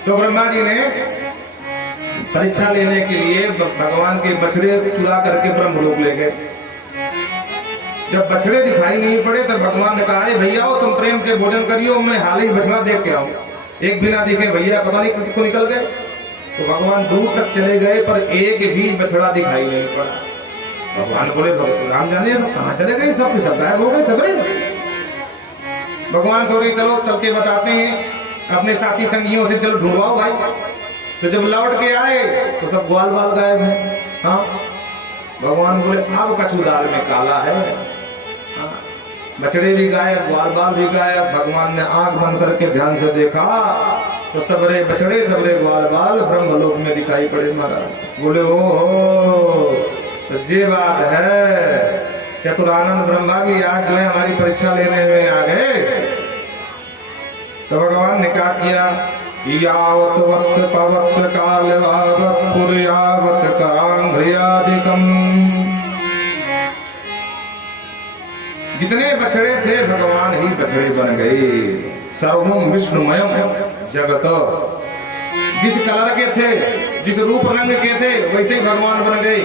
तो ब्रह्मा जी ने परीक्षा लेने के लिए भगवान के बछड़े चुरा करके ब्रह्मलोक ले गए। जब बछड़े दिखाई नहीं पड़े तो भगवान ने कहा भैया तुम प्रेम से भोजन करियो, मैं हाल ही बछड़ा देख के आऊं। एक बिना देखे भैया पता नहीं किसको निकल गए। तो भगवान दूर तक चले गए पर एक भी बछड़ा दिखाई नहीं पड़ा। भगवान बोले राम जाने तो कहाँ चले गए, सब गायब हो गए सबरे। भगवान सोचे चलो चल के बताते हैं अपने साथी संगियों से, चलो ढूंढवाओ भाई। तो जब लौट के आए तो सब ग्वाल बाल गायब है। हाँ भगवान बोले अब कछू दाल में काला है। हाँ बछड़े भी गायब, ग्वाल बाल भी गायब। भगवान ने आंख बंद करके ध्यान से देखा तो सबरे बछड़े सबरे ग्वाल बाल ब्रह्मलोक में दिखाई पड़े। महाराज बोले ओ तो ये बात है। चतुरानंद ब्रह्मा भी आज जो है हमारी परीक्षा लेने में आ गए। तो भगवान ने क्या किया, यावत वत्स पवत्स काल यावत करांघ्रियादिकम। जितने बछड़े थे भगवान ही बछड़े बन गए। सर्वम विष्णुमयम जगत, जिस कलर के थे, जिस रूप रंग के थे, वैसे ही भगवान बन गए।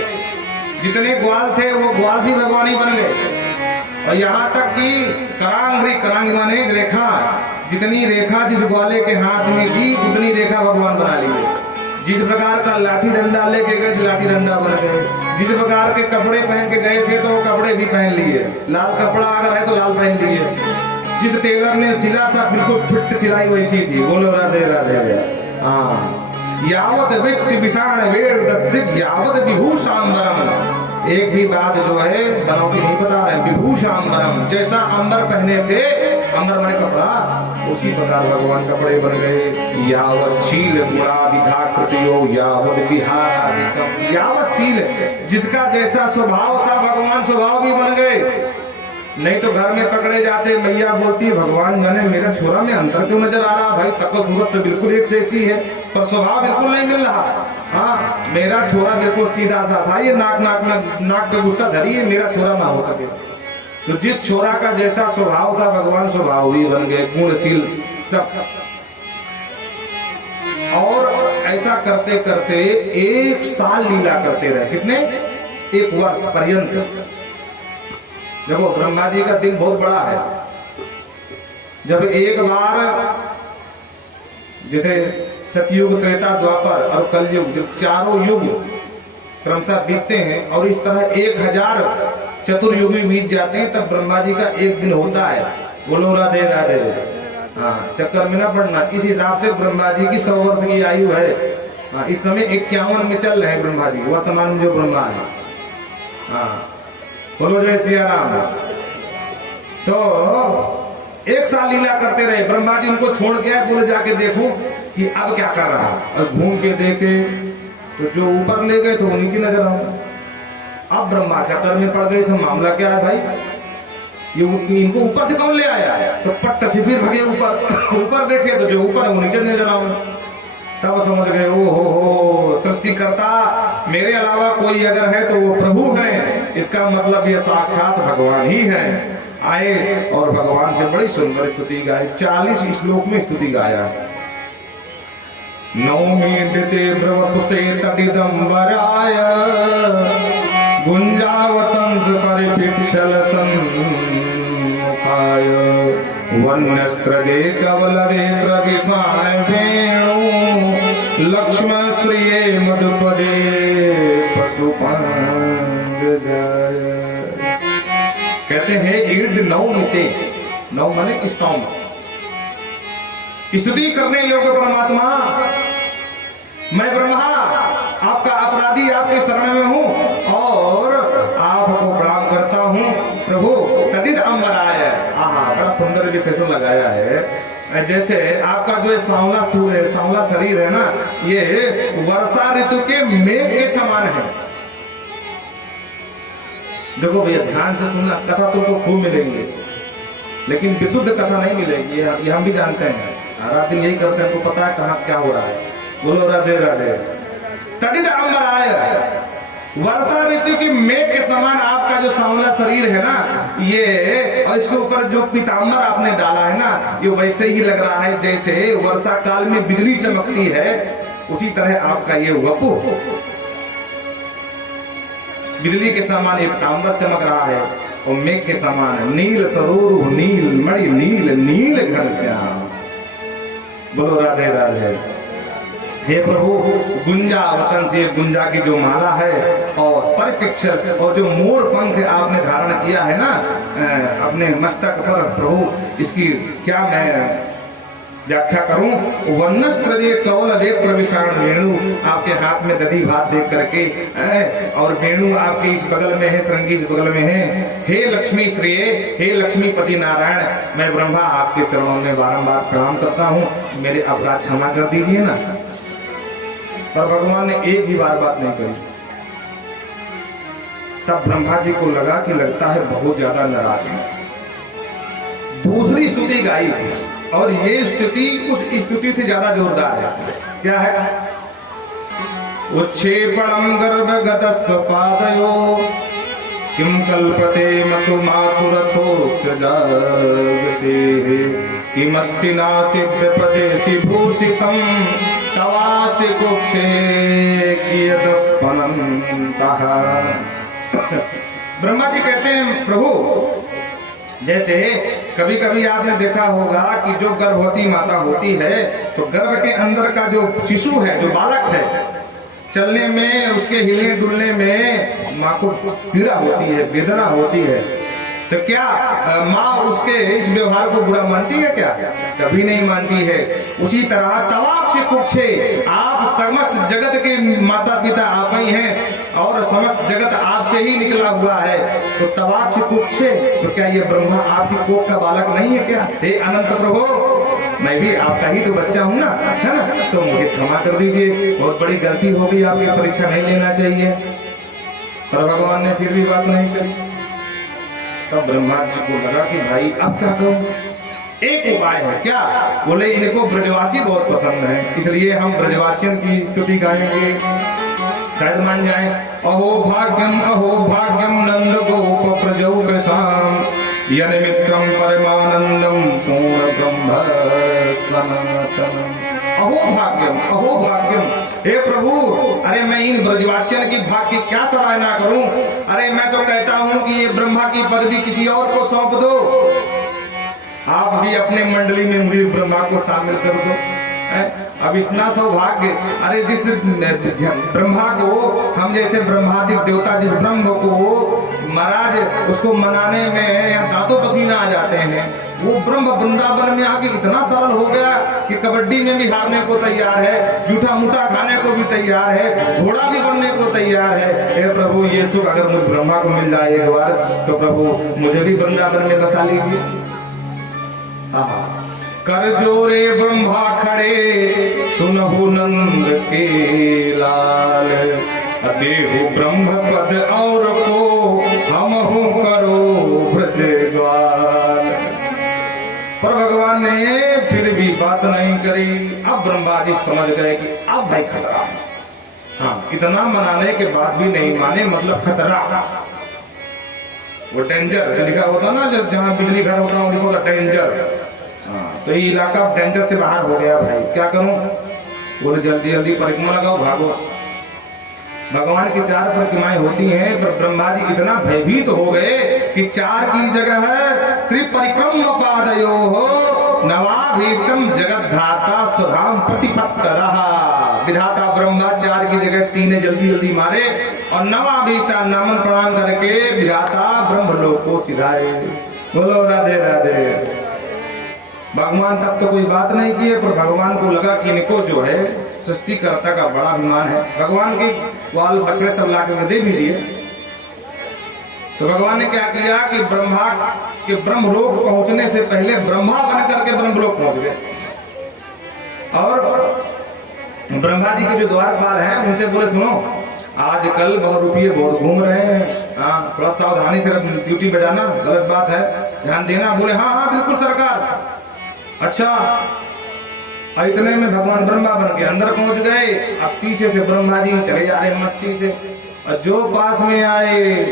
जितने ग्वाल थे वो ग्वाल भी भगवान ही बन गए। और यहाँ तक कि करांघ्रि, करांघ्रि माने रेखा, जितनी रेखा जिस ग्वाले के हाथ में थी उतनी रेखा भगवान बना ली। जिस प्रकार का लाठी डंडा लेके गए तो लाठी डंडा बन गए। जिस प्रकार के कपड़े पहन के गए थे तो वो कपड़े भी पहन लिए। लाल कपड़ा अगर है तो लाल पहन लिए। जिस टेलर ने सिला था बिल्कुल फिट सिलाई वैसी थी। बोलो राधे राधे। हाँ, यावत विष्ट विषाण वेद दत्सित यावत विभूषांबरम। एक भी बात जो है बनावटी नहीं बता रहे। विभूषांबरम, जैसा अंदर पहने थे, अंदर में कपड़ा, उसी प्रकार भगवान कपड़े बन गए। यावत शील गुणा विधाकृतियो यावत विहार। यावत शील, जिसका जैसा स्वभाव था भगवान स्वभाव भी बन गए। नहीं तो घर में पकड़े जाते, मैया बोलती भगवान जाने मेरा छोरा में अंतर क्यों नजर आ रहा। भाई सबको सूरत तो बिल्कुल एक जैसी है पर स्वभाव बिल्कुल नहीं मिल रहा। हाँ, मेरा छोरा बिल्कुल सीधा सा था, ये नाक पे गुस्सा धरी है, मेरा छोरा ना हो सके। तो जिस छोरा का जैसा स्वभाव था भगवान स्वभाव ही बन गए, गुणशील सब। और ऐसा करते करते 1 साल लीला करते रहे। कितने? 1 वर्ष पर्यंत। देखो ब्रह्मा जी का दिन बहुत बड़ा है। जब एक बार जैसे सतयुग, त्रेता, द्वापर और कलयुग, जब चारों युग क्रमशः बीतते हैं और इस तरह 1000 चतुर्युगी बीत जाते हैं, तब ब्रह्मा जी का एक दिन होता है। बोलो राधे राधे। हाँ, चक्कर में ना पड़ना। इस हिसाब से ब्रह्मा जी की 100 वर्ष की आयु है। हाँ, इस समय 51 में चल रहे हैं ब्रह्मा जी, वर्तमान में जो ब्रह्मा है। हाँ, बोलो जय सिया राम। तो 1 साल लीला करते रहे। ब्रह्मा जी उनको छोड़ के आए, बोले जाके देखो कि अब क्या कर रहा। और घूम के देखे तो जो ऊपर ले गए तो वो नीचे नजर आओ। अब ब्रह्मा चक्कर में पड़ गए, सब मामला क्या है भाई, ये इनको ऊपर से कौन ले आया। तो पट्ट से फिर भगे ऊपर देखे तो जो ऊपर है वो नीचे नजर आओ। तब समझ गए ओ हो, सृष्टिकर्ता मेरे अलावा कोई अगर है तो वो प्रभु है। इसका मतलब ये साक्षात भगवान ही है। आए और भगवान से बड़ी सुंदर स्तुति गाए। 40 श्लोक में स्तुति गाया। नौमी दिते ब्रवपुसे तटिदंबराय गुंजावतंस परिपिक्षल सन्मुखाय वन्यस्त्रजे कवलरेत्र विषाण वेणु लक्ष्मण स्त्रिये मधुपदे पशुपांग जाय। कहते हैं ईर्द 9 मिटे, 9 माने स्तोम, स्तुति करने योग्य परमात्मा मैं ब्रह्मा आपका अपराधी आपके शरण में हूँ और आपको प्रणाम करता हूँ। प्रभु तटित अंबराय। आहा, बड़ा सुंदर विशेषण लगाया है। जैसे आपका जो सांवला सूर्य है, सांवला शरीर है ना, ये वर्षा ऋतु के मेघ के समान है। देखो भैया ध्यान से सुनना, कथा तुमको खूब मिलेंगे लेकिन विशुद्ध कथा नहीं मिलेगी, ये हम भी जानते हैं। रात दिन यही करते हैं, तो पता है कहाँ क्या हो रहा है। बोलो राधे राधे। तटित अंबराय, वर्षा ऋतु के मेघ के समान आपका जो सांवला शरीर है ना ये, और इसके ऊपर जो पीतांबर आपने डाला है ना, ये वैसे ही लग रहा है जैसे वर्षा काल में बिजली चमकती है, उसी तरह आपका ये वपु बिजली के समान एक पीतांबर चमक रहा है और मेघ के समान नील सरोरु नील मणि नील नील घनश्याम। बोलो राधे राधे। हे प्रभु, गुंजा वतन से गुंजा की जो माला है और परिप्रेक्ष्य और जो मोर पंख आपने धारण किया है ना अपने मस्तक पर, प्रभु इसकी क्या मैं व्याख्या करूं। वन्यस्त्रजे कवल रेत्र विषाण वेणु, आपके हाथ में दधी भात देख करके और वेणु आपके इस बगल में है, श्रृंगी इस बगल में है। हे लक्ष्मी श्रेय, हे लक्ष्मीपति नारायण, मैं ब्रह्मा आपके चरणों में बारंबार प्रणाम करता हूँ, मेरे अपराध क्षमा कर दीजिए ना। पर भगवान ने एक भी बार बात नहीं करी। तब ब्रह्मा जी को लगा कि लगता है बहुत ज्यादा नाराज है। दूसरी स्तुति गाई और ये स्तुति उस स्तुति से ज्यादा जोरदार है। क्या है? उच्छेपणम गर्भगतस्व पादयो किम कल्पते मतु मातुरथोक्ष जागसे किमस्ति नास्ति प्रपदेसि भूषितम तवाति कुक्षे कियदपनन्तः। ब्रह्मा जी कहते हैं प्रभु, जैसे कभी कभी आपने देखा होगा कि जो गर्भवती माता होती है तो गर्भ के अंदर का जो शिशु है, जो बालक है, चलने में, उसके हिलने डुलने में माँ को पीड़ा होती है, वेदना होती है। तो क्या माँ उसके इस व्यवहार को बुरा मानती है? क्या कभी नहीं मानती है। उसी तरह तवाक्षे कुक्षे, आप समस्त जगत के माता पिता आप ही हैं और समस्त जगत आपसे ही निकला हुआ है। तो तवाक्षे कुक्षे, तो क्या ये ब्रह्मा आपकी कोख का बालक नहीं है क्या? हे अनंत प्रभु, मैं भी आपका ही तो बच्चा हूँ ना, है ना? तो मुझे क्षमा कर दीजिए, बहुत बड़ी गलती हो गई, आपकी परीक्षा नहीं लेना चाहिए। पर भगवान ने फिर भी बात नहीं करी। तब ब्रह्मा जी को लगा कि भाई अब क्या करूं? एक उपाय है। क्या? बोले इनको ब्रजवासी बहुत पसंद है, इसलिए हम ब्रजवासियों की स्तुति गाएंगे, शायद मान जाए। अहो भाग्यम नंद गोप प्रजौ कृशाम यनिमित्रम परमानंदम पूर्ण ब्रह्म सनातनम। अहो भाग्यम, हे प्रभु, अरे मैं इन ब्रजवासियों की भाग्य की क्या सराहना करूं? अरे मैं तो कहता हूं कि ये ब्रह्मा की पदवी किसी और को सौंप दो, आप भी अपने मंडली में मुझे ब्रह्मा को शामिल कर दो। अब इतना सौभाग्य, अरे जिस ब्रह्मा को हम जैसे ब्रह्मादि देवता, जिस ब्रह्म को महाराज उसको मनाने में दांतों पसीना आ जाते हैं, वो ब्रह्म वृंदावन में आके इतना सरल हो गया कि कबड्डी में भी हारने को तैयार है, जूठा मूठा खाने को भी तैयार है, घोड़ा भी बनने को तैयार है। हे प्रभु, ये सुख अगर मुझे ब्रह्मा को मिल जाए एक बार, तो प्रभु मुझे भी वृंदावन में बसा लीजिए। कर जोरे ब्रह्मा खड़े सुनहु नंद के लाल, देहु ब्रह्म पद और को हमहु करो ब्रजगाल। पर भगवान ने फिर भी बात नहीं करी। अब ब्रह्मा जी समझ गए कि अब भाई खतरा है। हाँ, इतना मनाने के बाद भी नहीं माने, मतलब खतरा। वो डेंजर लिखा होता ना, जब जहाँ बिजली घर होता है उनको डेंजर। तो ये इलाका डेंजर से बाहर हो गया भाई, क्या करूं? बोले जल्दी जल्दी परिक्रमा लगाओ, भागो। भगवान की 4 परिक्रमाएं होती हैं, पर ब्रह्मा जी इतना भयभीत हो गए कि 4 की जगह है त्रिपरिक्रम पादयो नवाभीतम जगद्धाता सुधाम प्रतिपत्तरः। विधाता ब्रह्मा 4 की जगह 3 जल्दी जल्दी मारे और नवाभीष्टा नमन प्रणाम करके विधाता ब्रह्मलोक को सिधाए। बोलो राधे राधे। भगवान तब तो कोई बात नहीं किए, पर भगवान को लगा कि इनको जो है सृष्टिकर्ता का बड़ा अभिमान है। भगवान के बाल बछड़े सब लाके दे भी दिए। तो भगवान ने क्या किया कि ब्रह्मा के ब्रह्मलोक पहुंचने से पहले ब्रह्मा बन करके ब्रह्मलोक पहुंच गए और ब्रह्मा जी के जो द्वारपाल हैं उनसे बोले, सुनो आजकल बहुत रुपये बहुत घूम रहे हैं, हाँ थोड़ा सावधानी से ड्यूटी बजाना, गलत बात है, ध्यान देना। बोले हाँ हाँ बिल्कुल सरकार। अच्छा, इतने में भगवान ब्रह्मा बन के अंदर पहुंच गए। अब पीछे से ब्रह्मा जी चले जा रहे मस्ती से, और जो पास में आए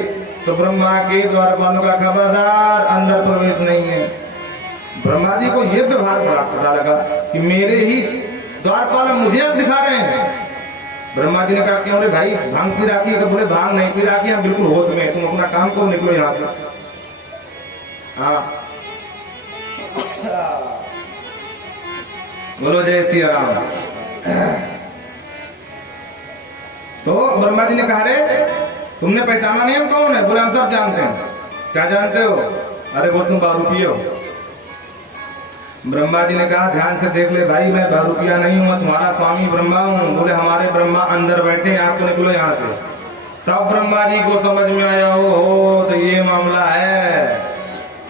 तो ब्रह्मा के द्वारपालों का खबरदार, अंदर प्रवेश नहीं है। ब्रह्मा जी को यह व्यवहार बड़ा पता लगा कि मेरे ही द्वारपाल मुझे अब दिखा रहे हैं। ब्रह्मा जी ने कहा कि अरे भाई भांग पी राखी है? तो बोले भांग नहीं पी राखी, हम बिल्कुल होश में, तुम अपना काम करो, निकलो यहाँ से। हाँ, बोलो जय श्री राम। तो ब्रह्मा जी ने कहा रे तुमने पहचाना नहीं हम कौन है? बोले हम सब जानते हैं। क्या जानते हो? अरे वो तुम बहुरूपिया हो। ब्रह्मा जी ने कहा ध्यान से देख ले भाई, मैं बहुरूपिया नहीं हूँ, तुम्हारा स्वामी ब्रह्मा हूँ। बोले हमारे ब्रह्मा अंदर बैठे हैं, आप तो निकलो यहाँ से। तब ब्रह्मा जी को समझ में आया, हो तो ये मामला है।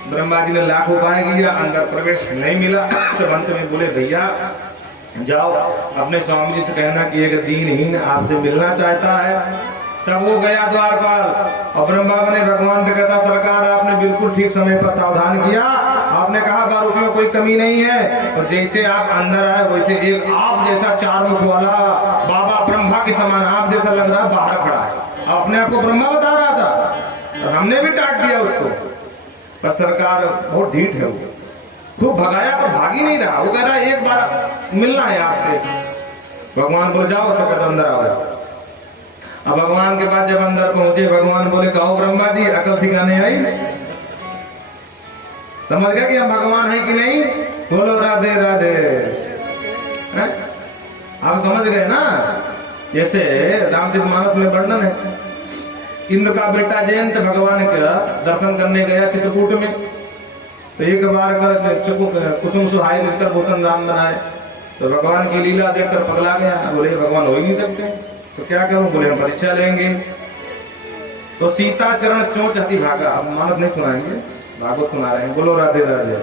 ब्रह्मा जी ने लाख उपाय किया, अंदर प्रवेश नहीं मिला। तो अंत में बोले भैया जाओ अपने स्वामी जी से कहना कि एक दीनहीन आपसे मिलना चाहता है। तब वो गया द्वारपाल और ब्रह्मा ने भगवान से कहता, सरकार आपने बिल्कुल ठीक समय पर सावधान किया, आपने कहा 12 रुपयों कोई कमी नहीं है। और जैसे आप अंदर आए वैसे एक आप जैसा 4 मुख वाला बाबा ब्रह्मा के समान आप जैसा लग रहा बाहर खड़ा है, अपने आप को ब्रह्मा बता रहा था और हमने भी टाट दिया उसको। पर सरकार बहुत ढीठ है, वो खूब भगाया पर भाग ही नहीं रहा। वो कह रहा है एक बार मिलना है आपसे। भगवान बोले जाओ सकत अंदर आओ। अब भगवान के पास जब अंदर पहुंचे, भगवान बोले कहो ब्रह्मा जी अकल ठिकाने आई, समझ गया कि हम भगवान है कि नहीं? बोलो राधे राधे। आप समझ गए ना? जैसे रामचरितमानस में वर्णन है, इंद्र का बेटा जयंत भगवान का दर्शन करने गया चित्रकूट में, तो एक बार कर कुसुम सुहाई निष्कर भूषण राम बनाए, तो भगवान की लीला देखकर पगला गया। बोले भगवान हो ही नहीं सकते, तो क्या करूं? बोले हम परीक्षा लेंगे। तो सीता चरण चोंच हति भागा। अब मानव नहीं सुनाएंगे, भागवत सुना रहे हैं। बोलो राधे राधे।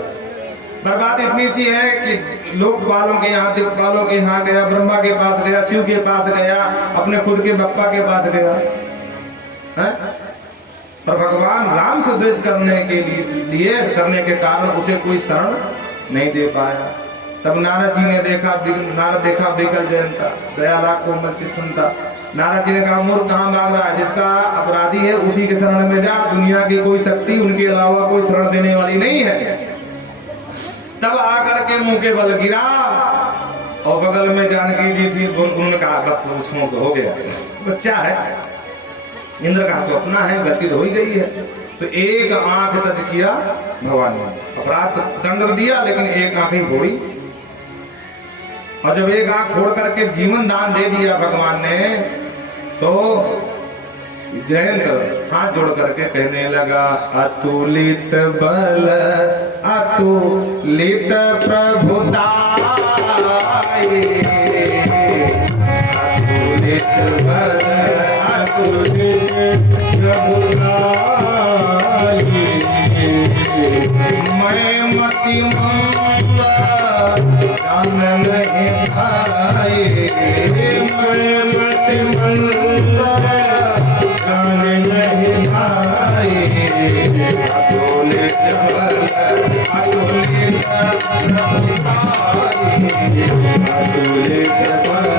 पर बात इतनी सी है कि लोकपालों के यहाँ, दिक्पालों के यहाँ गया, ब्रह्मा के पास गया, शिव के पास गया, अपने खुद के बप्पा के पास गया है? पर भगवान राम से द्वेष करने के लिए करने के कारण उसे कोई शरण नहीं दे पाया। तब नारद जी ने देखा, नारद देखा बेकल जयंता, दया लाख को मर्चित सुनता। नारद जी ने कहा मूर्ख कहाँ भाग रहा है, जिसका अपराधी है उसी के शरण में जा, दुनिया की कोई शक्ति उनके अलावा कोई शरण देने वाली नहीं है। तब आकर के मुंह के बल गिरा और बगल में जानकी जी थी, उन्होंने कहा बस उसमें तो हो गया, बच्चा है, इंद्र का स्वप्न है, गलती तो हो ही गई है। तो एक आंख तक किया भगवान ने, अपराध दंड दिया लेकिन एक आंख ही फोड़ी। और जब एक आंख फोड़ करके जीवन दान दे दिया भगवान ने, तो जयंत हाथ जोड़ करके कहने लगा अतुलित बल अतुलित प्रभुताई, अतुलित बल अतुलित प्रभुताई, मैं मति जान नहीं पाए, मैं मति जान नहीं पाए, अतुलित बल अतुलित प्रभुताई, अतुलित बल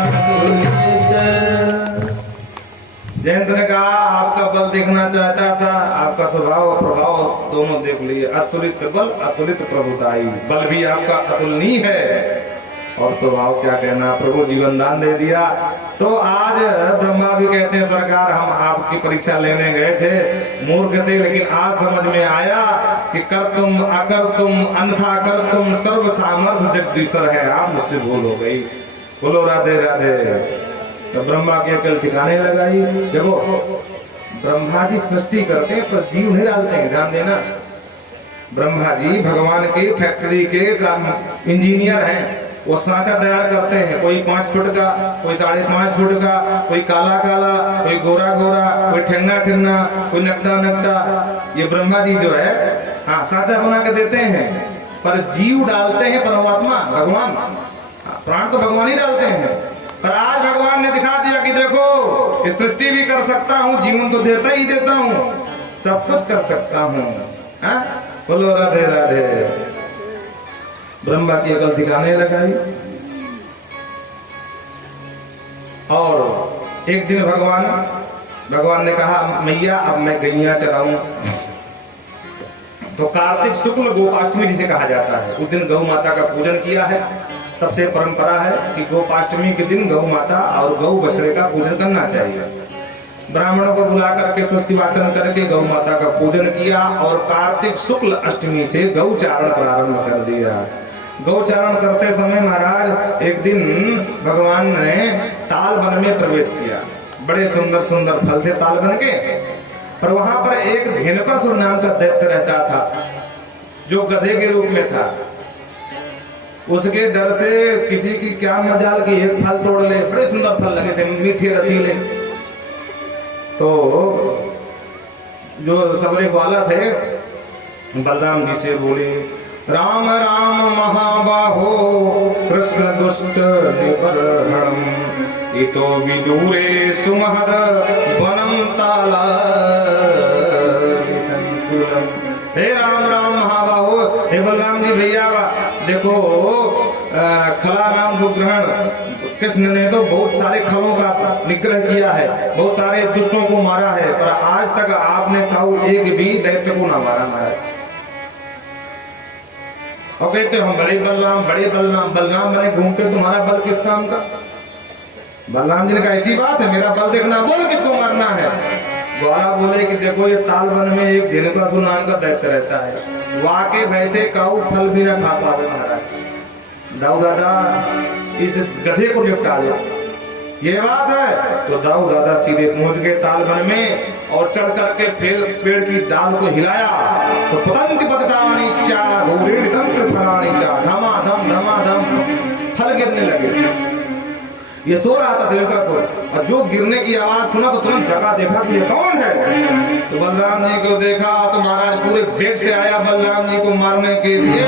अतुलित। जयंत ने कहा आपका बल देखना चाहता था, आपका स्वभाव और प्रभाव दोनों देख लिए। अतुलित बल अतुलित प्रभुताई, बल भी आपका अतुलनीय है और स्वभाव क्या कहना, प्रभु जीवन दान दे दिया। तो आज ब्रह्मा भी कहते हैं सरकार हम आपकी परीक्षा लेने गए थे, मूर्ख थे, लेकिन आज समझ में आया कि कर तुम अकर तुम अन्यथा कर तुम सर्व सामर्थ्य जगदीश्वर है, आप मुझसे भूल हो गई। बोलो राधे राधे। तो ब्रह्मा की अकल ठिकाने लगाई। देखो ब्रह्मा जी सृष्टि करते हैं पर जीव नहीं डालते हैं, ध्यान देना। ब्रह्मा जी भगवान के फैक्ट्री के इंजीनियर हैं, वो सांचा तैयार करते हैं, कोई 5 फुट का, कोई 5.5 फुट का, कोई काला काला, कोई गोरा गोरा, कोई ठेंगा ठेंगा, कोई नकटा नकटा। ये ब्रह्मा जी जो है हाँ सांचा बना के देते हैं, पर जीव डालते हैं परमात्मा भगवान, प्राण तो भगवान ही डालते हैं। पर आज भगवान ने दिखा दिया कि देखो सृष्टि भी कर सकता हूँ, जीवन तो देता ही देता हूँ, सब कुछ कर सकता हूँ। बोलो राधे राधे। ब्रह्मा की अकल ठिकाने लगाई। और एक दिन भगवान ने कहा मैया अब मैं गैया चलाऊं। तो कार्तिक शुक्ल गोपाष्टमी जिसे कहा जाता है, उस दिन गौ माता का पूजन किया है। तब से परंपरा है कि गोपाष्टमी के दिन गौ माता और गौ बछड़े का पूजन करना चाहिए। ब्राह्मणों को बुला करके स्तुति वाचन करके गौ माता का पूजन किया और कार्तिक शुक्ल अष्टमी से गौचारण प्रारंभ कर दिया। गौचारण करते समय महाराज एक दिन भगवान ने ताल वन में प्रवेश किया। बड़े सुंदर सुंदर फल थे ताल बन के, और वहां पर एक धेनुकासुर नाम का दैत्य रहता था जो गधे के रूप में था। उसके डर से किसी की क्या मजाल की एक फल तोड़ ले, बड़े सुंदर फल लगे थे, मीठे रसीले। तो जो सबरे वाला थे बलराम जी से बोले राम राम महाबाहो कृष्ण दुष्ट निबर्हणम इतो विदूरे सुमहद वनम ताला संकुलम। हे राम राम महाबाहो, हे बलराम जी भैया देखो खला नाम को ग्रहण, कृष्ण ने तो बहुत सारे खलों का निग्रह किया है, बहुत सारे दुष्टों को मारा है, पर आज तक आपने काऊ एक भी दैत्य को ना मारा महाराज। और कहते हम बड़े बलराम बलराम बने घूमते, तुम्हारा बल किस काम का? बलराम जी ने कहा ऐसी बात है, मेरा बल देखना, बोल किसको मारना है? ग्वाला बोले कि देखो ये तालवन में एक धेनुकासुर नाम का दैत्य रहता है, वाके वैसे काऊ फल भी ना खा पावे महाराज। दाऊ दादा इस गधे को निपटा दो, ये बात है। तो दाऊ दादा सीधे पहुंच गए तालवन में और चढ़ करके फिर पेड़ की डाल को हिलाया तो पतंग पततानी चा घोड़े तंत्र फलानी चा, धमाधम फल गिरने लगे। ये सो रहा था धेनुकासुर, और जो गिरने की आवाज सुना तो तुरंत जगह देखा कि ये कौन है। तो बलराम जी को देखा तो महाराज पूरे वेग से आया बलराम जी को मारने के लिए,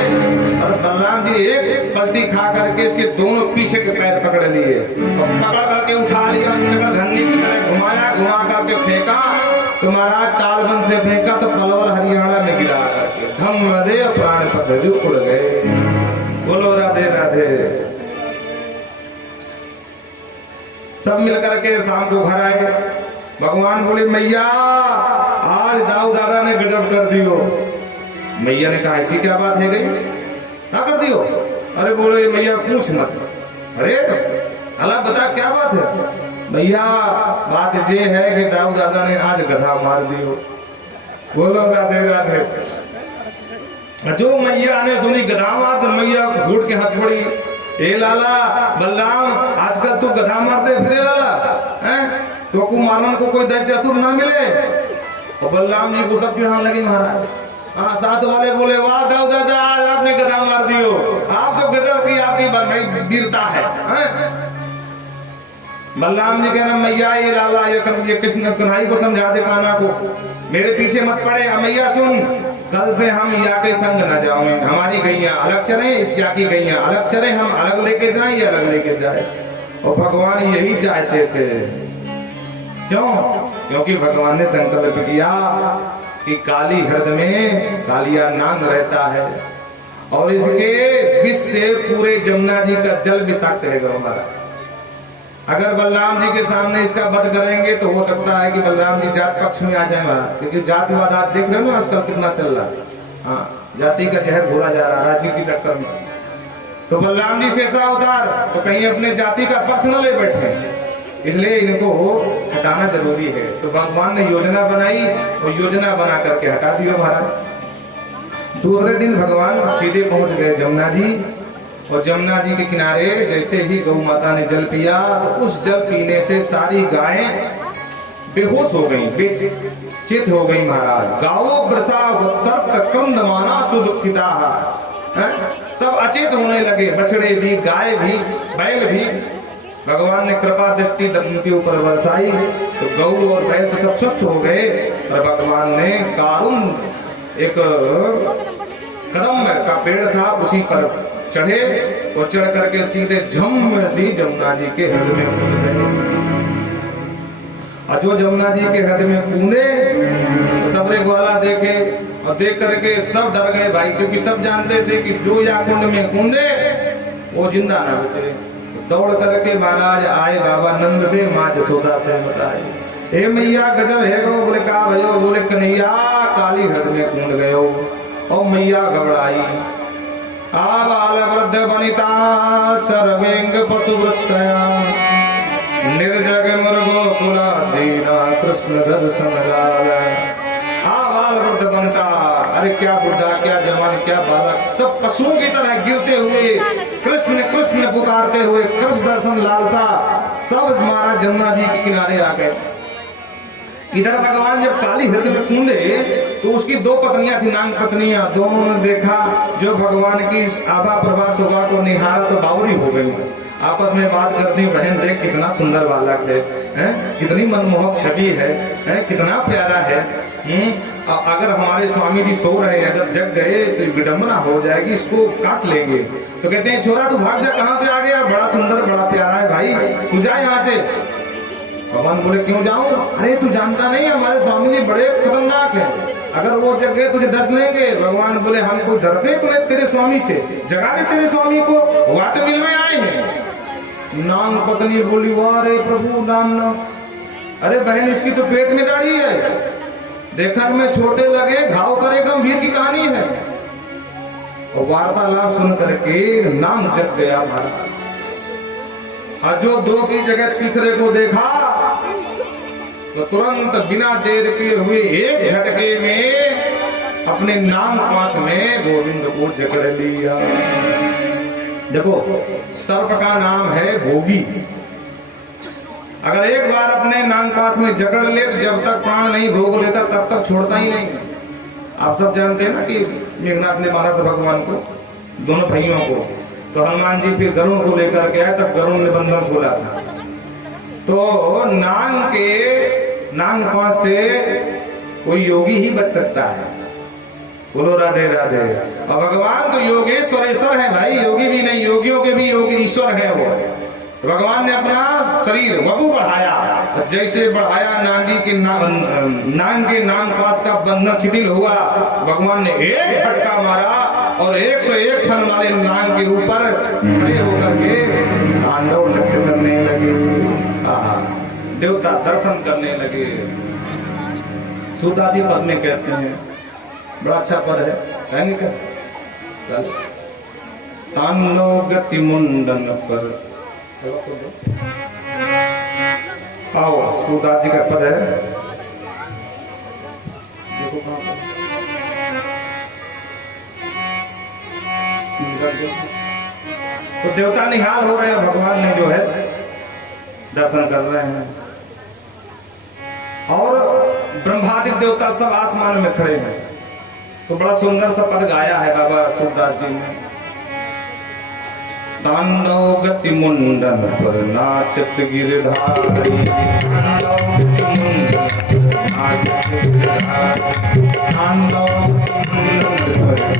और बलराम जी एक पलटी खा करके इसके दोनों पीछे के पैर पकड़ लिए और पकड़ करके उठा लिया, चक्कर घन्नी की तरह घुमाया, घुमा करके फेंका तो महाराज तालवन से फेंका तो पलवल हरियाणा में गिरा करके धम दे प्राण पद उड़ गए। बोलो राधे राधे। सब मिलकर के शाम को घर आए, भगवान बोले मैया आज दाऊ दादा ने गजब कर दियो। मैया ने कहा ऐसी क्या बात है गई, क्या कर दियो? अरे बोले मैया पूछ मत। अरे अल्लाह बता क्या बात है? मैया बात ये है कि दाऊ दादा ने आज गधा मार दियो। बोलो राधे राधे। जो मैया ने सुनी गधा मार तो मैया घूट के हंस पड़ी। ए लाला बलराम आजकल तू गधा मारते फिरे लाला हैं, तो को मारने को कोई दैत्यासुर ना मिले। और बलराम जी को सब चिढ़ाने लगे महाराज। हाँ साथ वाले बोले वाह दाऊ दादा आज आपने गधा मार दियो, आप तो गजब की आपकी वीरता है। बलराम जी कहना मैया ये लाला ये कृष्ण कन्हई को समझा दे कान्हा को, मेरे पीछे मत पड़े। मैया सुन कल से हम या के संग न जाओगे, हमारी गैया अलग चले, इस या की गैया अलग चले, हम अलग लेके जाए ये अलग लेके जाए। और भगवान यही चाहते थे, क्यों? क्योंकि भगवान ने संकल्प किया कि काली हृदय में कालिया नाग रहता है और इसके विष से पूरे जमुना जी का जल विषाक्त रहेगा हमारा। अगर बलराम जी के सामने इसका वध करेंगे तो हो सकता है कि बलराम जी जात पक्ष में आ जाए महाराज, क्योंकि जातिवाद आप देख रहे हो ना आजकल कितना चल रहा है। हाँ जाति का जहर घोला जा रहा है राजनीति चक्कर में। तो बलराम जी शेषा अवतार तो कहीं अपने जाति का पक्ष न ले बैठे, इसलिए इनको हटाना जरूरी है। तो भगवान ने योजना बनाई और योजना बना करके हटा दिया महाराज। दूसरे दिन भगवान सीधे पहुंच गए जमुना जी, और जमुना जी के किनारे जैसे ही गौ माता ने जल पिया तो उस जल पीने से सारी गायें बेहोश हो गईं, बेचित हो गई महाराज। गावो वृषा वत्सर्त क्रंदमाना सुदुखिता, सब अचेत होने लगे, बछड़े भी गाय भी बैल भी। भगवान ने कृपा दृष्टि उनके ऊपर बरसाई तो गौ और बैल तो सब स्वस्थ हो गए। और भगवान ने कारुण एक कदम का पेड़ था उसी पर चढ़े और चढ़ करके सीधे झम सी जमुना जी के हृदय में कूद गए। और जो जमुना जी के हृदय में कूदे तो सबरे ग्वाला देखे और देख करके सब डर गए भाई, क्योंकि सब जानते थे कि जो या कुंड में कूदे वो जिंदा ना बचे। दौड़ करके महाराज आए बाबा नंद से, माँ जसोदा से बताए, हे मैया गजब है गो। बोले का भयो? बोले कन्हैया काली हृदय में कूद गयो। और मैया घबराई। आबाल वृद्ध वनिता सर्वेंग पशुवृत्तया निर्जग मृगो कुला दीना कृष्ण दर्शन लाल। आबाल वृद्ध वनिता, अरे क्या बुढ़ा क्या जवान क्या बालक, सब पशुओं की तरह गिरते हुए कृष्ण कृष्ण पुकारते हुए कृष्ण दर्शन लालसा सब महाराज जमुना जी के किनारे आ गए। इधर भगवान जब काली हृदय में कूदे तो उसकी दो पत्नियां थी, नांग पत्नियां। दोनों ने देखा जो भगवान की आभा प्रभा शोभा को निहारा तो बावरी हो गई। आपस में बात करती, बहन देख कितना सुंदर बालक है, कितनी मनमोहक छवि है, कितना प्यारा है। अगर हमारे स्वामी जी सो रहे हैं, अगर जग गए तो विडंबना हो जाएगी, इसको काट लेंगे। तो कहते हैं छोरा तू भाग जा, कहाँ से आ गया, बड़ा सुंदर बड़ा प्यारा है भाई, तू जा यहाँ से। भगवान बोले क्यों जाऊं? अरे तू जानता नहीं हमारे स्वामी जी बड़े खतरनाक है, अगर वो जग गए तुझे डस लेंगे। भगवान बोले हम कोई डरते तुम्हें तेरे स्वामी से, जगा दे तेरे स्वामी को, वहां तो मिलने आए हैं। नांग पत्नी बोली वाह रे प्रभु नाम न, अरे बहन इसकी तो पेट में दाढ़ी है, देखने में छोटे लगे घाव करे गंभीर की कहानी है। और वार्तालाप सुन करके नाम जग गया हमारा। और जो दो की जगह तीसरे को देखा तो तुरंत बिना देर के हुए एक झटके में अपने नाम पास में गोविंद को जकड़ लिया। देखो सर्प का नाम है भोगी, अगर एक बार अपने नाम पास में जकड़ ले तो जब तक प्राण नहीं भोग लेता तब तक छोड़ता ही नहीं। आप सब जानते हैं ना कि मेघनाथ ने मारा था भगवान को, दोनों भाइयों को, तो हनुमान जी फिर गरुण को लेकर के आए, तब गरुण ने बंधन खोला था। तो नांग पास से कोई योगी ही बच सकता है। बोलो राधे राधे। और भगवान तो योगेश्वरेश्वर है भाई, योगी भी नहीं, योगियों के भी योगी ईश्वर है वो। भगवान ने अपना शरीर वगु बढ़ाया, जैसे बढ़ाया नांग के नांग पास का बंधन शिथिल हुआ, भगवान ने एक झटका मारा और 101 फन वाले नांग के ऊपर खड़े होकर के तांडव नृत्य करने लगे, देवता दर्शन करने लगे। सूतादि पद में कहते हैं, बड़ा अच्छा पद है नहीं क्या? तांडव गति मुंडन पर आओ, सूदास जी का पद है, देखो कहां पर। तो देवता निहाल हो रहे हैं, भगवान ने जो है दर्शन कर रहे हैं, और ब्रह्मादिक देवता सब आसमान में खड़े हैं। तो बड़ा सुंदर सा पद गाया है बाबा सूदास जी ने। तांडव गति मुंडन पर नाचत गिरधारी, तांडव गति मुंडन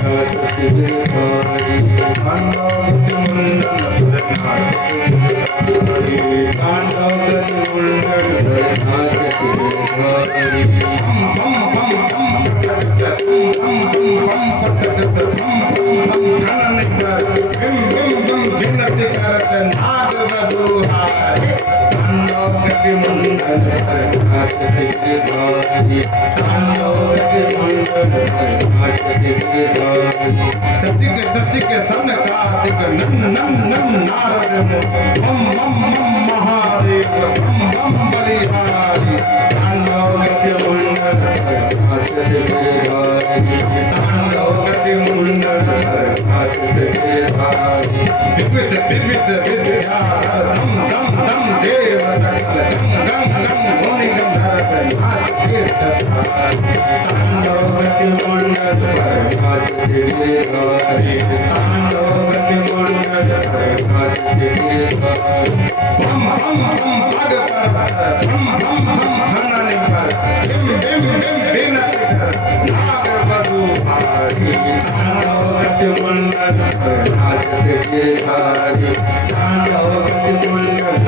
नाचत गिरधारी, तांडव गति मुंडन पर नाचत गिरधारी, तांडव गति मुंडन पर नाचत गिरधारी, तांडव गति मुंडन पर नाचत गिरधारी। सच्ची के सन कार्तिक नन नन नन नारद मम मम मम महादेव मम मम बलिहारी, तांडव गति मुंडन नाचत गिरधारी, तांडव गति मुंडन नाचत गिरधारी। विविध विविध विद्याधर दम दम दम देव सकल गम गम मुनि गंधर्व नाच गिरधारी, तांडव गति मुंडन नाचत गिरधारी, तांडव गति मुंडन नाचत गिरधारी। हम पग पर हम हनन पर बिम बिम बिम बिनत कर नाग बधु भारी, तांडव गति मुंडन नाचत गिरधारी, तांडव गति मुंडन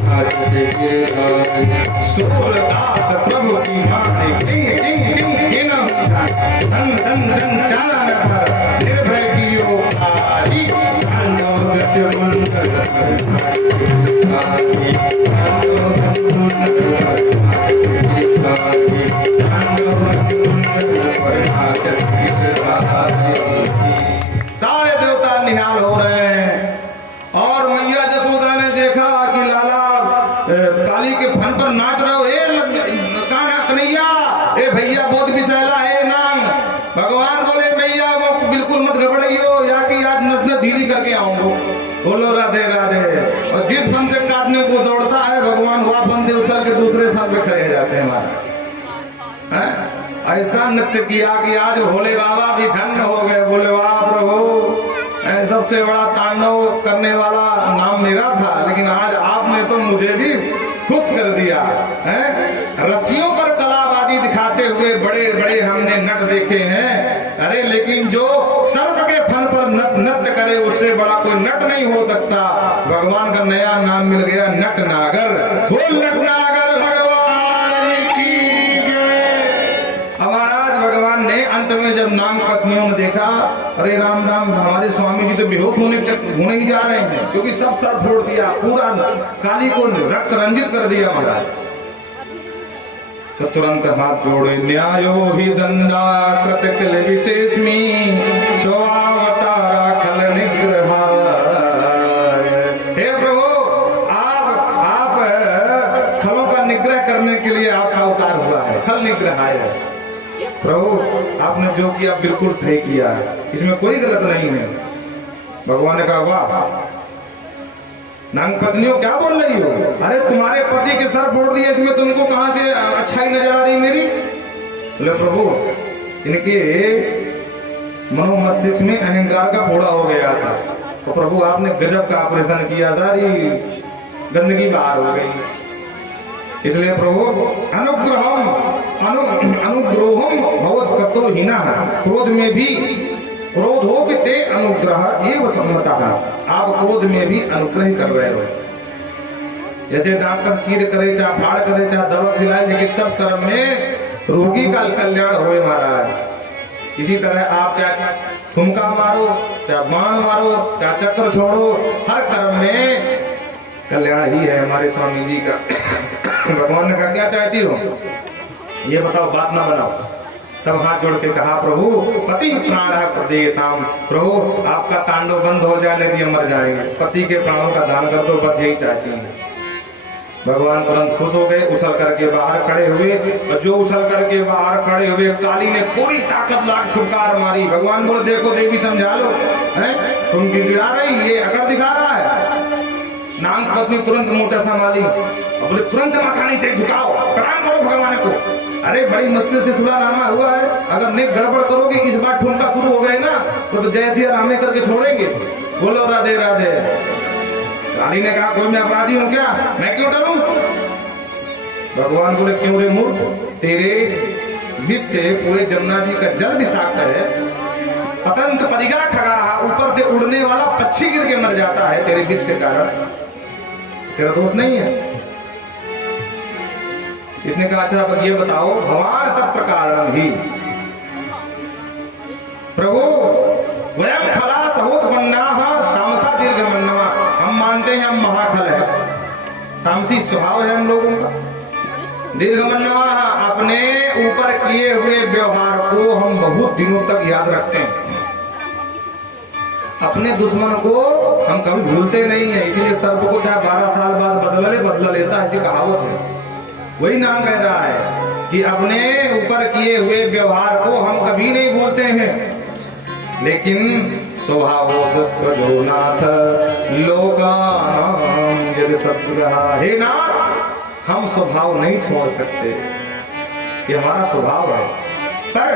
नाचत गिरधारी। सूरदास प्रभु की माते टिंग टिंग टिंग कीना धन धन जन चालन पर निर्भय कियो भारी, तांडव गति मुंडन नाचत गिरधारी, तांडव गति मुंडन नाचत गिरधारी, तांडव गति मुंडन नाचत गिरधारी। सारे देवता निहाल हो रहे हैं, और मैया जसोदा ने देखा कि लाला काली के फन पर नाच रहे हो, कान्हा कन्हैया, ए भैया बहुत विषैला है नांग। भगवान बोले मैया वो बिल्कुल मत घबराइयो, या कि आज नच धीरे करके आऊंगा। बोलो राधे राधे। और जिस फन से काटने को दौड़ता है भगवान, वह फन से उछल के दूसरे फन पे खड़े जाते हैं हमारा। ऐसा नृत्य किया कि आज भोले बाबा भी धन्य हो गए। बोले वाह प्रभु, सबसे बड़ा तांडव करने वाला नाम मेरा था, लेकिन आज आपने तो मुझे भी खुश कर दिया है। रस्सियों पर कलाबाजी दिखाते हुए बड़े बड़े हम देखे हैं। अरे लेकिन जो सर्प के फन पर नृत्य करे उससे बड़ा कोई नट नहीं हो सकता। भगवान का नया नाम मिल गया नट नागर। बोल नट नागर भगवान की जय। महाराज भगवान ने अंत में जब नाग पत्नियों ने देखा, अरे राम राम, हमारे स्वामी जी तो बेहोश होने ही जा रहे हैं, क्योंकि सब सर फोड़ दिया, पूरा काली को रक्त रंजित कर दिया महाराज। तो तुरंत हाथ जोड़े, न्यायो ही दंडा कृतकिल विशेषमी स्वावतारा खल निग्रह। हे प्रभु, आप खलों का निग्रह करने के लिए आपका अवतार हुआ है, खल निग्रह है। प्रभु आपने जो किया बिल्कुल सही किया है, इसमें कोई गलत नहीं है। भगवान ने कहा वाह नाग पत्नियों क्या बोल रही हो, अरे तुम्हारे पति के सर फोड़ दिए, इसमें तुमको कहां से अच्छाई नजर आ रही मेरी। बोले प्रभु इनके मनोमस्तिष्क में अहंकार का फोड़ा हो गया था, तो प्रभु आपने गजब का ऑपरेशन किया, सारी गंदगी बाहर हो गई। इसलिए प्रभु अनुग्रहम भवत्कतो हीना, क्रोध में भी क्रोधो ते अनुग्रह एवं सम्मता। आप क्रोध में भी अनुग्रह कर रहे हो। जैसे डॉक्टर चीर करे, चाहे फाड़ करे, चाहे दवा खिलाए, लेकिन सब कर्म में रोगी का कल्याण होए महाराज। इसी तरह आप चाहे ठुमका मारो, चाहे बाण मारो, चाहे चक्र छोड़ो, हर कर्म में कल्याण ही है हमारे स्वामी जी का। भगवान ने कहा क्या चाहती हो ये बताओ, बात ना बनाओ। तब हाथ जोड़ के कहा प्रभु पति प्राण है प्रदेयताम, प्रभु आपका तांडव बंद हो जाए नहीं मर जाएंगे, पति के प्राणों का दान कर दो, बस यही चाहती हूँ। भगवान तुरंत खुश हो गए, उछल करके बाहर खड़े हुए, और जो उछल करके बाहर खड़े हुए काली ने पूरी ताकत लाख फुटकार मारी। भगवान बोले देखो देवी समझा लो, हैं तुम गिड़ा रही, ये अकड़ दिखा रहा है। नाग पत्नी तुरंत मोटा संभाली, बोले तुरंत माथा नहीं चाहिए, झुकाओ, प्रणाम करो भगवान को। अरे बड़ी मुश्किल से सुलानामा हुआ है, अगर नहीं गड़बड़ करोगे, इस बार ठुमका शुरू हो गए ना तो जय सिया राम करके छोड़ेंगे। बोलो राधे राधे। काली ने कहा कोई मैं अपराधी हूँ क्या, मैं क्यों डरूं। भगवान बोले क्यों रे मूर्ख, तेरे विष से पूरे जमुना जी का जल विषाक्त है, पतंग परिगा खगा, ऊपर से उड़ने वाला पक्षी गिर के मर जाता है तेरे विष के कारण, तेरा दोष नहीं है। इसने कहा अच्छा अब ये बताओ, भगवान तत्व कारण ही प्रभु वयम खलास होत वन्नाह तामसा दीर्घमन्नवा, हम मानते हैं हम महाखल है, तामसी स्वभाव है हम लोगों का। दीर्घमन्नवा, अपने ऊपर किए हुए व्यवहार को हम बहुत दिनों तक याद रखते हैं, अपने दुश्मन को हम कभी भूलते नहीं है, इसीलिए सर्प को चाहे 12 साल बाद बदला लेता, ऐसी कहावत है। वही नाम कह रहा है कि अपने ऊपर किए हुए व्यवहार को हम कभी नहीं भूलते हैं, लेकिन स्वभाव जो नाथ लोकानाम यदि सत्सुरहा, हे नाथ हम स्वभाव नहीं छोड़ सकते, ये हमारा स्वभाव है। पर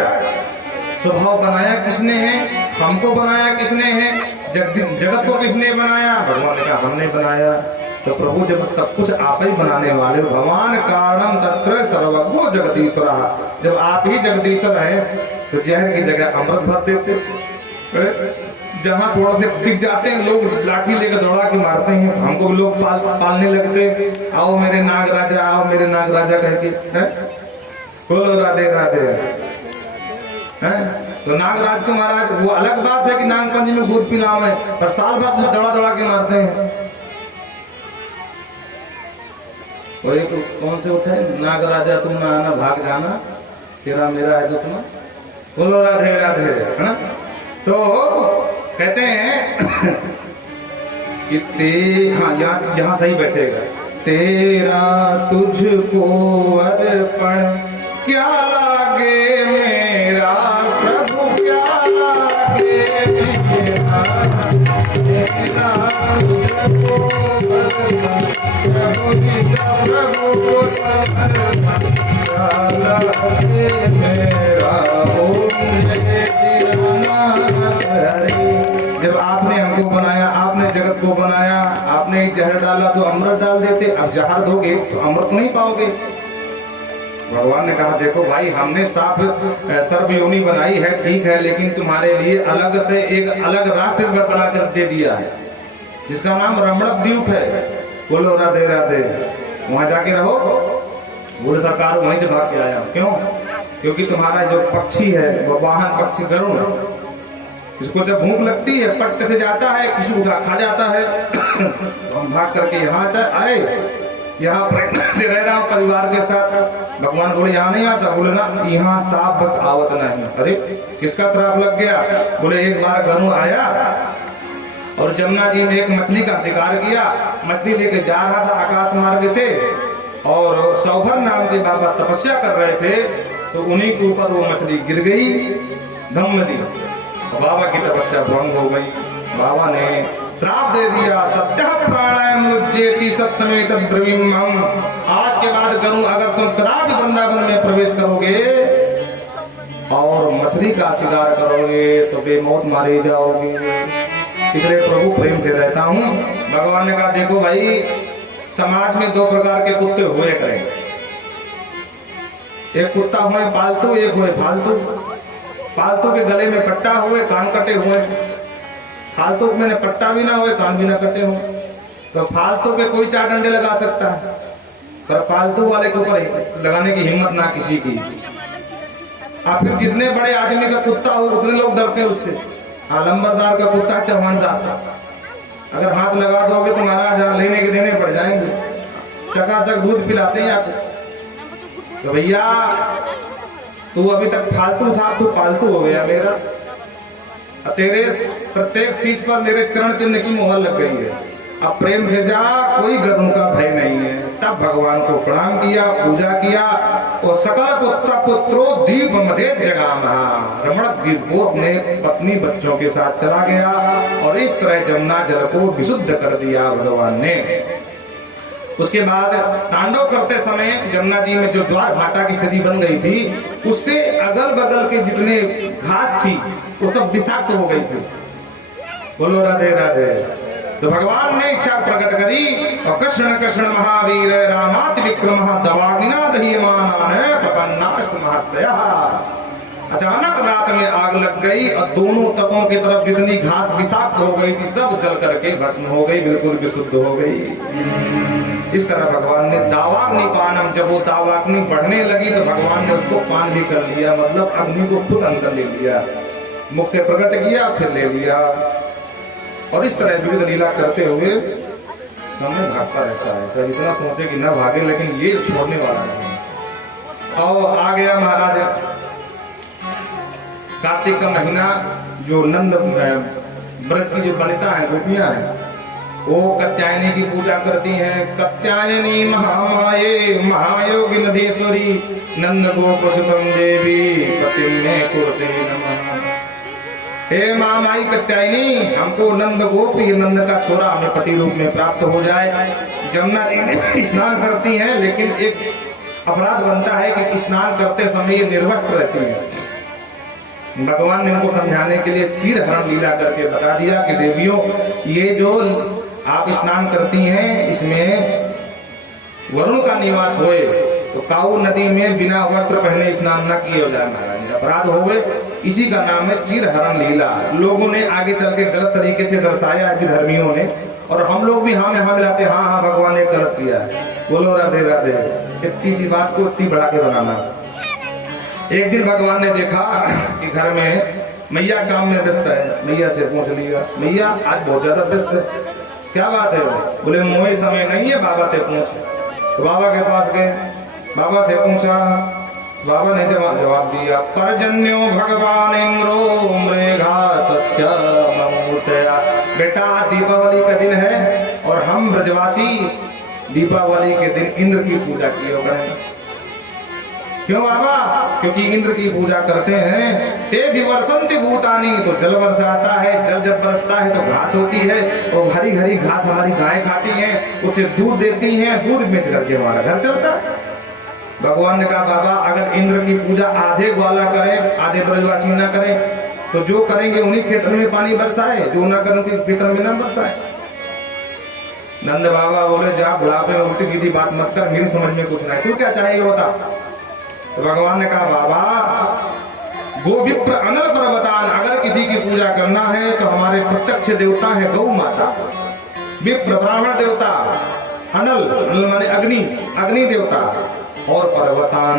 स्वभाव बनाया किसने है, हमको बनाया किसने है, जगत को किसने बनाया, भगवान ने कहा हमने बनाया। तो प्रभु जब सब कुछ आप ही बनाने वाले, भगवान कारणम तत्र सर्वज्ञो जगदीश्वर, जब आप ही जगदीश्वर है तो जहर की जगह अमृत भर देते। जहाँ थोड़ा से टिक जाते हैं लोग लाठी लेकर दौड़ा के मारते हैं, हमको लोग पालने लगते, आओ मेरे नाग राजा, आओ मेरे नाग राजा करके, बोलो राधे राधे। तो नागराज को महाराज वो अलग बात है कि नाग पंचमी में दूध पिलाओ है, पर साल बाद दौड़ा दौड़ा के मारते हैं। और एक कौन से उठे, नाग राजा तुम ना आना भाग जाना, तेरा मेरा है दुश्मन, बोलो राधे राधे, है ना। तो कहते हैं कि हाँ यहाँ सही बैठेगा, तेरा तुझको अर्पण क्या लागे मेरा प्रभु, क्या लागे मेरा, तेरा तुझको अर्पण प्रभु जी का प्रभु को समर्पण, क्या लागे मेरा जब आपने हमको बनाया, आपने जगत को बनाया, आपने जहर डाला तो अमृत डाल देते, अब जहर दोगे तो अमृत नहीं पाओगे। भगवान ने कहा देखो भाई, हमने साफ सर्वयोनि बनाई है ठीक है, लेकिन तुम्हारे लिए अलग से एक अलग राष्ट्र बना कर दे दिया है जिसका नाम रमणक द्वीप है। बोलो राधे राधे। वहां जाके रहो। बोले सरकार वहीं से भाग के आया। क्यों? क्योंकि तुम्हारा जो पक्षी है वो वाहन पक्षी गरुड़, इसको जब भूख लगती है पट से जाता है, किसी को खा जाता है तो हम भाग करके यहाँ से आए, यहाँ से रह रहा हूँ परिवार के साथ। भगवान बोले यहाँ नहीं आता। बोले ना, यहाँ साफ बस आवत नहीं। अरे किसका त्राप लग गया? बोले एक बार गरुड़ आया और जमुना जी में एक मछली का शिकार किया। मछली लेके जा रहा था आकाश मार्ग से, और सौभर नाम के बाबा तपस्या कर रहे थे, तो उन्हीं के ऊपर वो मछली गिर गई धम नदी। बाबा की तपस्या भंग हो गई। बाबा ने श्राप दे दिया, सत्य प्राणायाम मुज्जेति सत्यमेत ब्रवीम्यहम्। आज के बाद गरुड़, अगर तुम कदापि वृंदावन में प्रवेश करोगे और मछली का शिकार करोगे तो बेमौत मारे जाओगे। इसलिए प्रभु प्रेम से रहता हूँ। भगवान ने कहा देखो भाई, समाज में दो प्रकार के कुत्ते हुए करें। एक कुत्ता हुए पालतू, एक हुए फालतू। फालतू के गले में पट्टा हुए, कान कटे हुए। फालतू में पट्टा भी ना हुए, कान भी ना कटे हुए। तो फालतू पे कोई चार डंडे लगा सकता है, पर फालतू वाले के ऊपर लगाने की हिम्मत ना किसी की। और फिर जितने बड़े आदमी का कुत्ता हो उतने लोग डरते हैं उससे। लंबरदार का कुत्ता चौहान साहब, अगर हाथ लगा दोगे तो महाराज यहाँ लेने के देने पड़ जाएंगे। चकाचक दूध पिलाते हैं आपको। तो भैया तू अभी तक फालतू था, तू पालतू हो गया मेरा। तेरे प्रत्येक शीश पर मेरे चरण चिन्ह की मोहर लग गई है। अब प्रेम से जा, कोई गरुड़ का भय नहीं है। तब भगवान को प्रणाम किया, पूजा किया, और सकल पुत्रो दीप मध्य जगामा। रमण द्वीप को अपने पत्नी बच्चों के साथ चला गया, और इस तरह जमुना जल को विशुद्ध कर दिया भगवान ने। उसके बाद तांडव करते समय जमुना जी में जो ज्वार भाटा की स्थिति बन गई थी, उससे अगल बगल के जितने घास थी वो सब विषाक्त हो गई थी। बोलो राधे राधे। तो भगवान ने इच्छा प्रकट करी, और कृष्ण कृष्ण महावीर रामाति विक्रम दवाग्निना दह्यमानान प्रपन्नास्त महर्षयः। अचानक रात में आग लग गई, और दोनों तटों की तरफ जितनी घास विषाक्त हो गई थी सब जल करके भस्म हो गई, बिल्कुल विशुद्ध हो गई। इस तरह भगवान ने दावाग्नि पानम, जब वो दावाग्नि बढ़ने लगी तो भगवान ने उसको पान भी कर लिया, मतलब अग्नि को खुद अंदर ले लिया, मुख से प्रकट किया फिर ले लिया। और इस तरह विविध लीला करते हुए समय भागता रहता है। सब इतना सोचे कि न भागे, लेकिन ये छोड़ने वाला नहीं। और आ गया महाराज कार्तिक का महीना, जो नंद ब्रज की जो वनिता है, गोपियां हैं, वो कात्यायनी की पूजा करती हैं। कात्यायनी महामाये महायोगी नदीश्वरी नंद गोपसुतम देवी पतिम में कुरुते नमः। हे महामाई कात्यायनी, हमको नंद गोप, ये नंद का छोरा हमें पति रूप में प्राप्त हो जाए। जमुना स्नान करती हैं, लेकिन एक अपराध बनता है कि स्नान करते समय ये निर्वस्त्र रहती है। भगवान ने उनको समझाने के लिए चीर हरण लीला करके बता दिया कि देवियों, ये जो आप स्नान करती हैं इसमें वरुण का निवास होए, तो काऊ नदी में बिना वस्त्र पहने स्नान न किए जाए महाराज, अपराध होवे। इसी का नाम है चीर हरण लीला। लोगों ने आगे चल के गलत तरीके से दर्शाया है धर्मियों ने, और हम लोग भी हाँ में हाँ मिलाते, हाँ हाँ भगवान ने गलत किया है। बोलो राधे राधे। इतनी सी बात को इतनी बढ़ा के बनाना। एक दिन भगवान ने देखा कि घर में मैया काम में व्यस्त है। मैया से पूछ लिया, मैया आज बहुत ज्यादा व्यस्त है, क्या बात है? बोले मोहे समय नहीं है, बाबा से पूछ। तो बाबा के पास गए, बाबा से पूछा, बाबा ने जवाब दिया, पर्जन्यो भगवान इंद्रो मृगातस्य ममूर्तया। बेटा दीपावली का दिन है और हम ब्रजवासी दीपावली के दिन इंद्र की पूजा किए करें। क्यों बाबा? क्योंकि इंद्र की पूजा करते हैं। ते विवर्तन्ति भूतानि, तो जल बरसाता है, जल जब बरसता है तो घास होती है, और हरी हरी घास हमारी गाय खाती हैं, उसे दूध देती हैं, दूध बेच करके हमारा घर चलता है। भगवान ने कहा बाबा, अगर इंद्र की पूजा आधे ग्वाला करें, आधे ब्रजवासी न करें, तो जो करेंगे उन्हीं क्षेत्र में पानी बरसाए, जो न करें उनके क्षेत्र में न बरसाए। नंद बाबा बोले, जा बुढ़ापे में उल्टी सीधी बात मत कर, मेरी समझ में कुछ नहीं, तू क्या चाहिए बता। तो भगवान ने कहा बाबा गो विप्र अनल पर्वतान, अगर किसी की पूजा करना है तो हमारे प्रत्यक्ष देवता है गौ माता, विप्र ब्राह्मण देवता, अनल अनल माने अग्नि, अग्नि देवता, और पर्वतान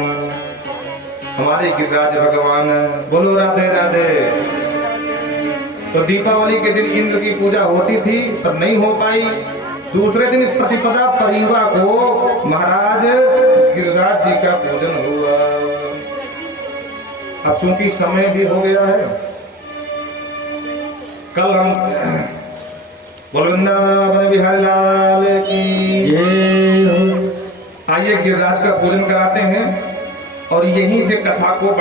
हमारे गिरिराज भगवान। बोलो राधे राधे। तो दीपावली के दिन इंद्र की पूजा होती थी पर नहीं हो पाई। दूसरे दिन प्रतिपदा परिवा को महाराज गिरिराज जी का पूजन हुआ। अब चूंकि समय भी हो गया है, कल हम वृंदावन बिहारी लाल की आइए गिरिराज का पूजन कराते हैं और यहीं से कथा को